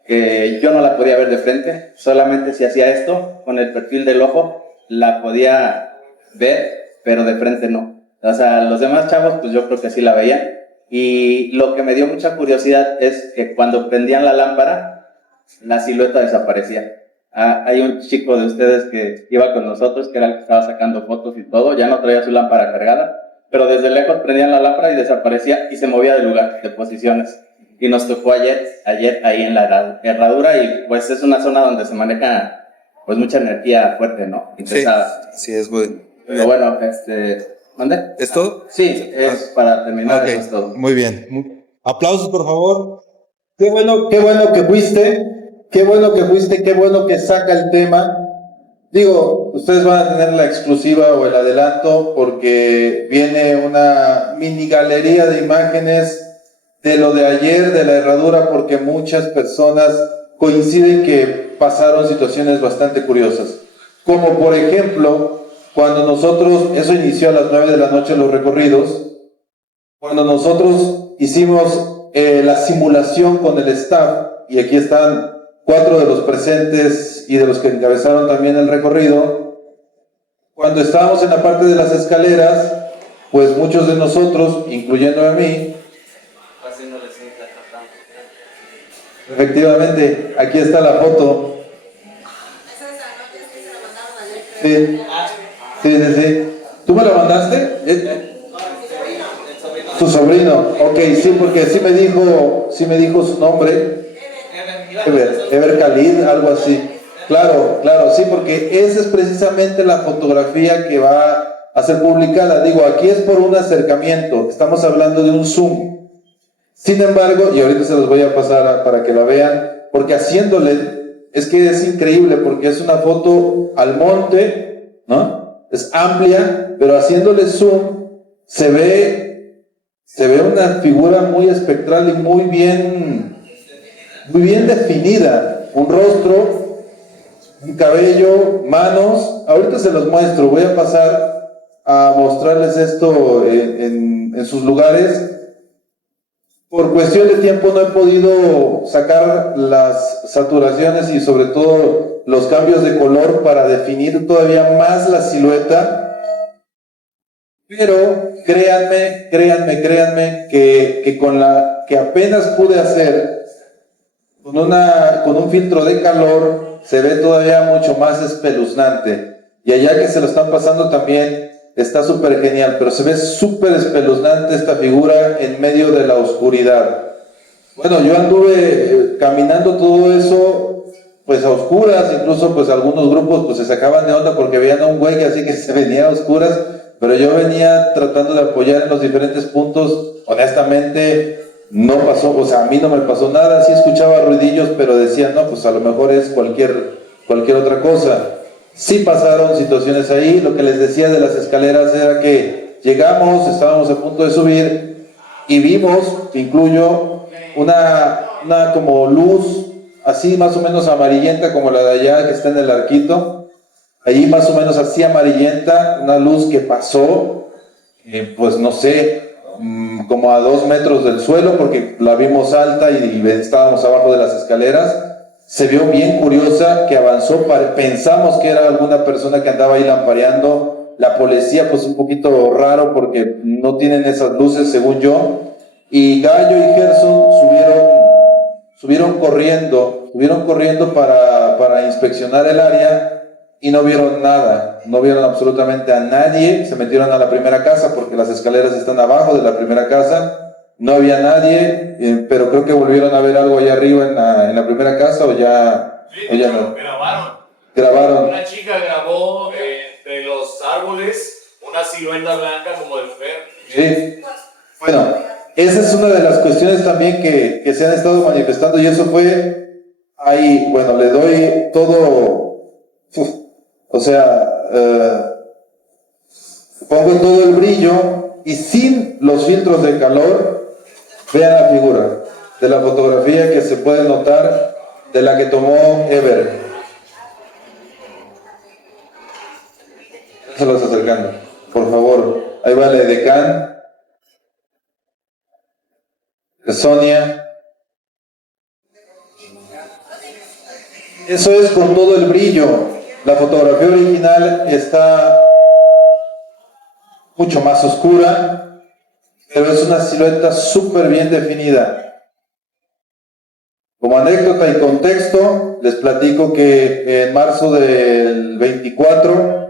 que yo no la podía ver de frente, solamente si hacía esto, con el perfil del ojo, la podía ver, pero de frente no. O sea, los demás chavos, pues yo creo que sí la veían. Y lo que me dio mucha curiosidad es que cuando prendían la lámpara, la silueta desaparecía. Hay un chico de ustedes que iba con nosotros, que era el que estaba sacando fotos y todo, ya no traía su lámpara cargada, pero desde lejos prendían la lámpara y desaparecía y se movía de lugar, de posiciones. Y nos tocó ayer ahí en la herradura, y pues es una zona donde se maneja pues mucha energía fuerte, ¿no? Y pesada. Sí, es muy... Pero bueno, ¿mande? ¿Es todo? Sí, es para terminar, Ok, eso es todo. muy bien. Aplausos, por favor. Qué bueno que fuiste, qué bueno que saca el tema. Digo, ustedes van a tener la exclusiva o el adelanto porque viene una mini galería de imágenes de lo de ayer, de la herradura, porque muchas personas coinciden que pasaron situaciones bastante curiosas. Como por ejemplo, cuando nosotros, eso inició a las 9 de la noche los recorridos, cuando nosotros hicimos la simulación con el staff, y aquí están 4 de los presentes y de los que encabezaron también el recorrido, cuando estábamos en la parte de las escaleras, pues muchos de nosotros, incluyendo a mí, efectivamente, aquí está la foto. Sí. ¿Tú me la mandaste? Tu sobrino, ok, sí, porque sí me dijo su nombre. Ever Khalid, algo así. Claro, sí, porque esa es precisamente la fotografía que va a ser publicada. Digo, aquí es por un acercamiento, estamos hablando de un zoom. Sin embargo, y ahorita se los voy a pasar para que la vean, porque haciéndole, es que es increíble, porque es una foto al monte, ¿no? Es amplia, pero haciéndole zoom, se ve una figura muy espectral y muy bien definida, un rostro, un cabello, manos. Ahorita se los muestro, voy a pasar a mostrarles esto en sus lugares. Por cuestión de tiempo no he podido sacar las saturaciones y sobre todo los cambios de color para definir todavía más la silueta, pero créanme que con la que apenas pude hacer, con un filtro de calor, se ve todavía mucho más espeluznante. Y allá que se lo están pasando también, está súper genial, pero se ve súper espeluznante esta figura en medio de la oscuridad. Bueno, yo anduve caminando todo eso, pues a oscuras, incluso pues algunos grupos pues se sacaban de onda porque veían a un güey así que se venía a oscuras, pero yo venía tratando de apoyar en los diferentes puntos. Honestamente, no pasó, o sea, a mí no me pasó nada, sí escuchaba ruidillos, pero decía, no, pues a lo mejor es cualquier otra cosa. Sí pasaron situaciones ahí. Lo que les decía de las escaleras era que llegamos, estábamos a punto de subir y vimos, incluyo, una como luz así más o menos amarillenta como la de allá que está en el arquito, allí más o menos así amarillenta, una luz que pasó, pues no sé, como a 2 metros del suelo porque la vimos alta y estábamos abajo de las escaleras. Se vio bien curiosa, que avanzó, pensamos que era alguna persona que andaba ahí lampareando. La policía pues un poquito raro porque no tienen esas luces según yo. Y Gallo y Gerson subieron corriendo para inspeccionar el área y no vieron nada, no vieron absolutamente a nadie. Se metieron a la primera casa porque las escaleras están abajo de la primera casa. No había nadie, pero creo que volvieron a ver algo allá arriba en la primera casa o ya no. Grabaron. Una chica grabó entre los árboles una silueta blanca como de mujer. Sí. Bueno, esa es una de las cuestiones también que se han estado manifestando y eso fue ahí. Bueno, le doy todo, o sea, pongo todo el brillo y sin los filtros de calor. Vean la figura de la fotografía que se puede notar de la que tomó Ever. Se los acercando, por favor. Ahí va el edecán, Sonia. Eso es con todo el brillo. La fotografía original está mucho más oscura, pero es una silueta súper bien definida. Como anécdota y contexto, les platico que en marzo del 24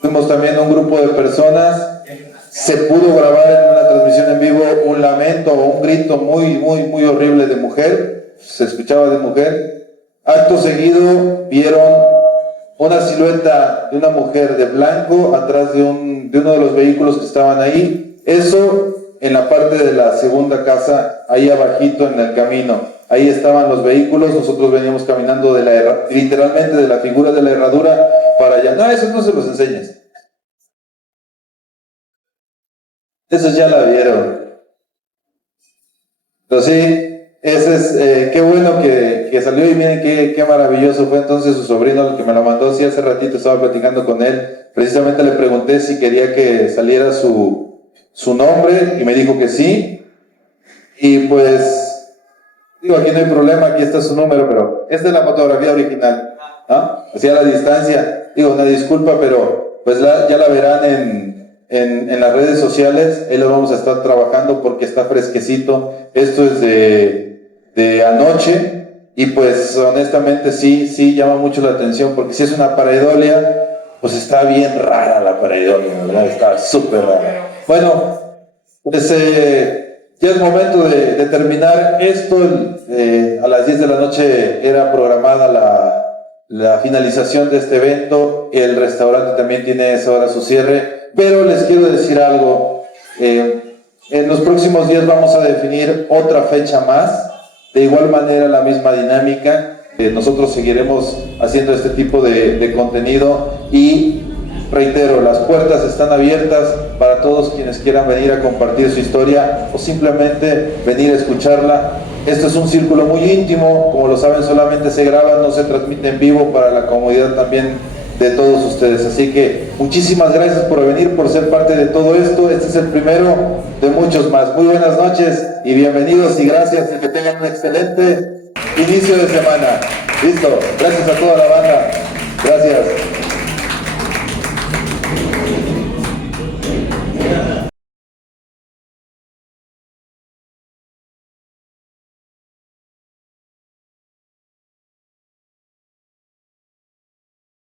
fuimos también un grupo de personas. Se pudo grabar en una transmisión en vivo un lamento o un grito muy horrible de mujer. Se escuchaba de mujer. Acto seguido vieron una silueta de una mujer de blanco atrás de uno de los vehículos que estaban ahí. Eso en la parte de la segunda casa, ahí abajito en el camino. Ahí estaban los vehículos, nosotros veníamos caminando literalmente de la figura de la herradura para allá. No, eso no se los enseñes. Esos ya la vieron. Pero sí, ese es, qué bueno que salió y miren qué maravilloso fue entonces su sobrino el que me lo mandó. Sí, hace ratito estaba platicando con él. Precisamente le pregunté si quería que saliera su nombre y me dijo que sí. Y pues, digo, aquí no hay problema, aquí está su número, pero esta es la fotografía original, ¿no? Así a la distancia. Digo, una disculpa, pero pues ya la verán en las redes sociales. Ahí lo vamos a estar trabajando porque está fresquecito. Esto es de anoche y pues honestamente sí llama mucho la atención porque si es una pareidolia, pues está bien rara la pareidolia, ¿verdad? Está súper rara. Bueno, pues ya es momento de terminar esto. A las 10 de la noche era programada la finalización de este evento. El restaurante también tiene a esa hora su cierre, pero les quiero decir algo. En los próximos días vamos a definir otra fecha más. De igual manera, la misma dinámica. Nosotros seguiremos haciendo este tipo de contenido y reitero, las puertas están abiertas para todos quienes quieran venir a compartir su historia o simplemente venir a escucharla. Esto es un círculo muy íntimo, como lo saben, solamente se graba, no se transmite en vivo para la comodidad también de todos ustedes. Así que muchísimas gracias por venir, por ser parte de todo esto. Este es el primero de muchos más. Muy buenas noches y bienvenidos y gracias y que tengan un excelente inicio de semana. Listo, gracias a toda la banda. Gracias.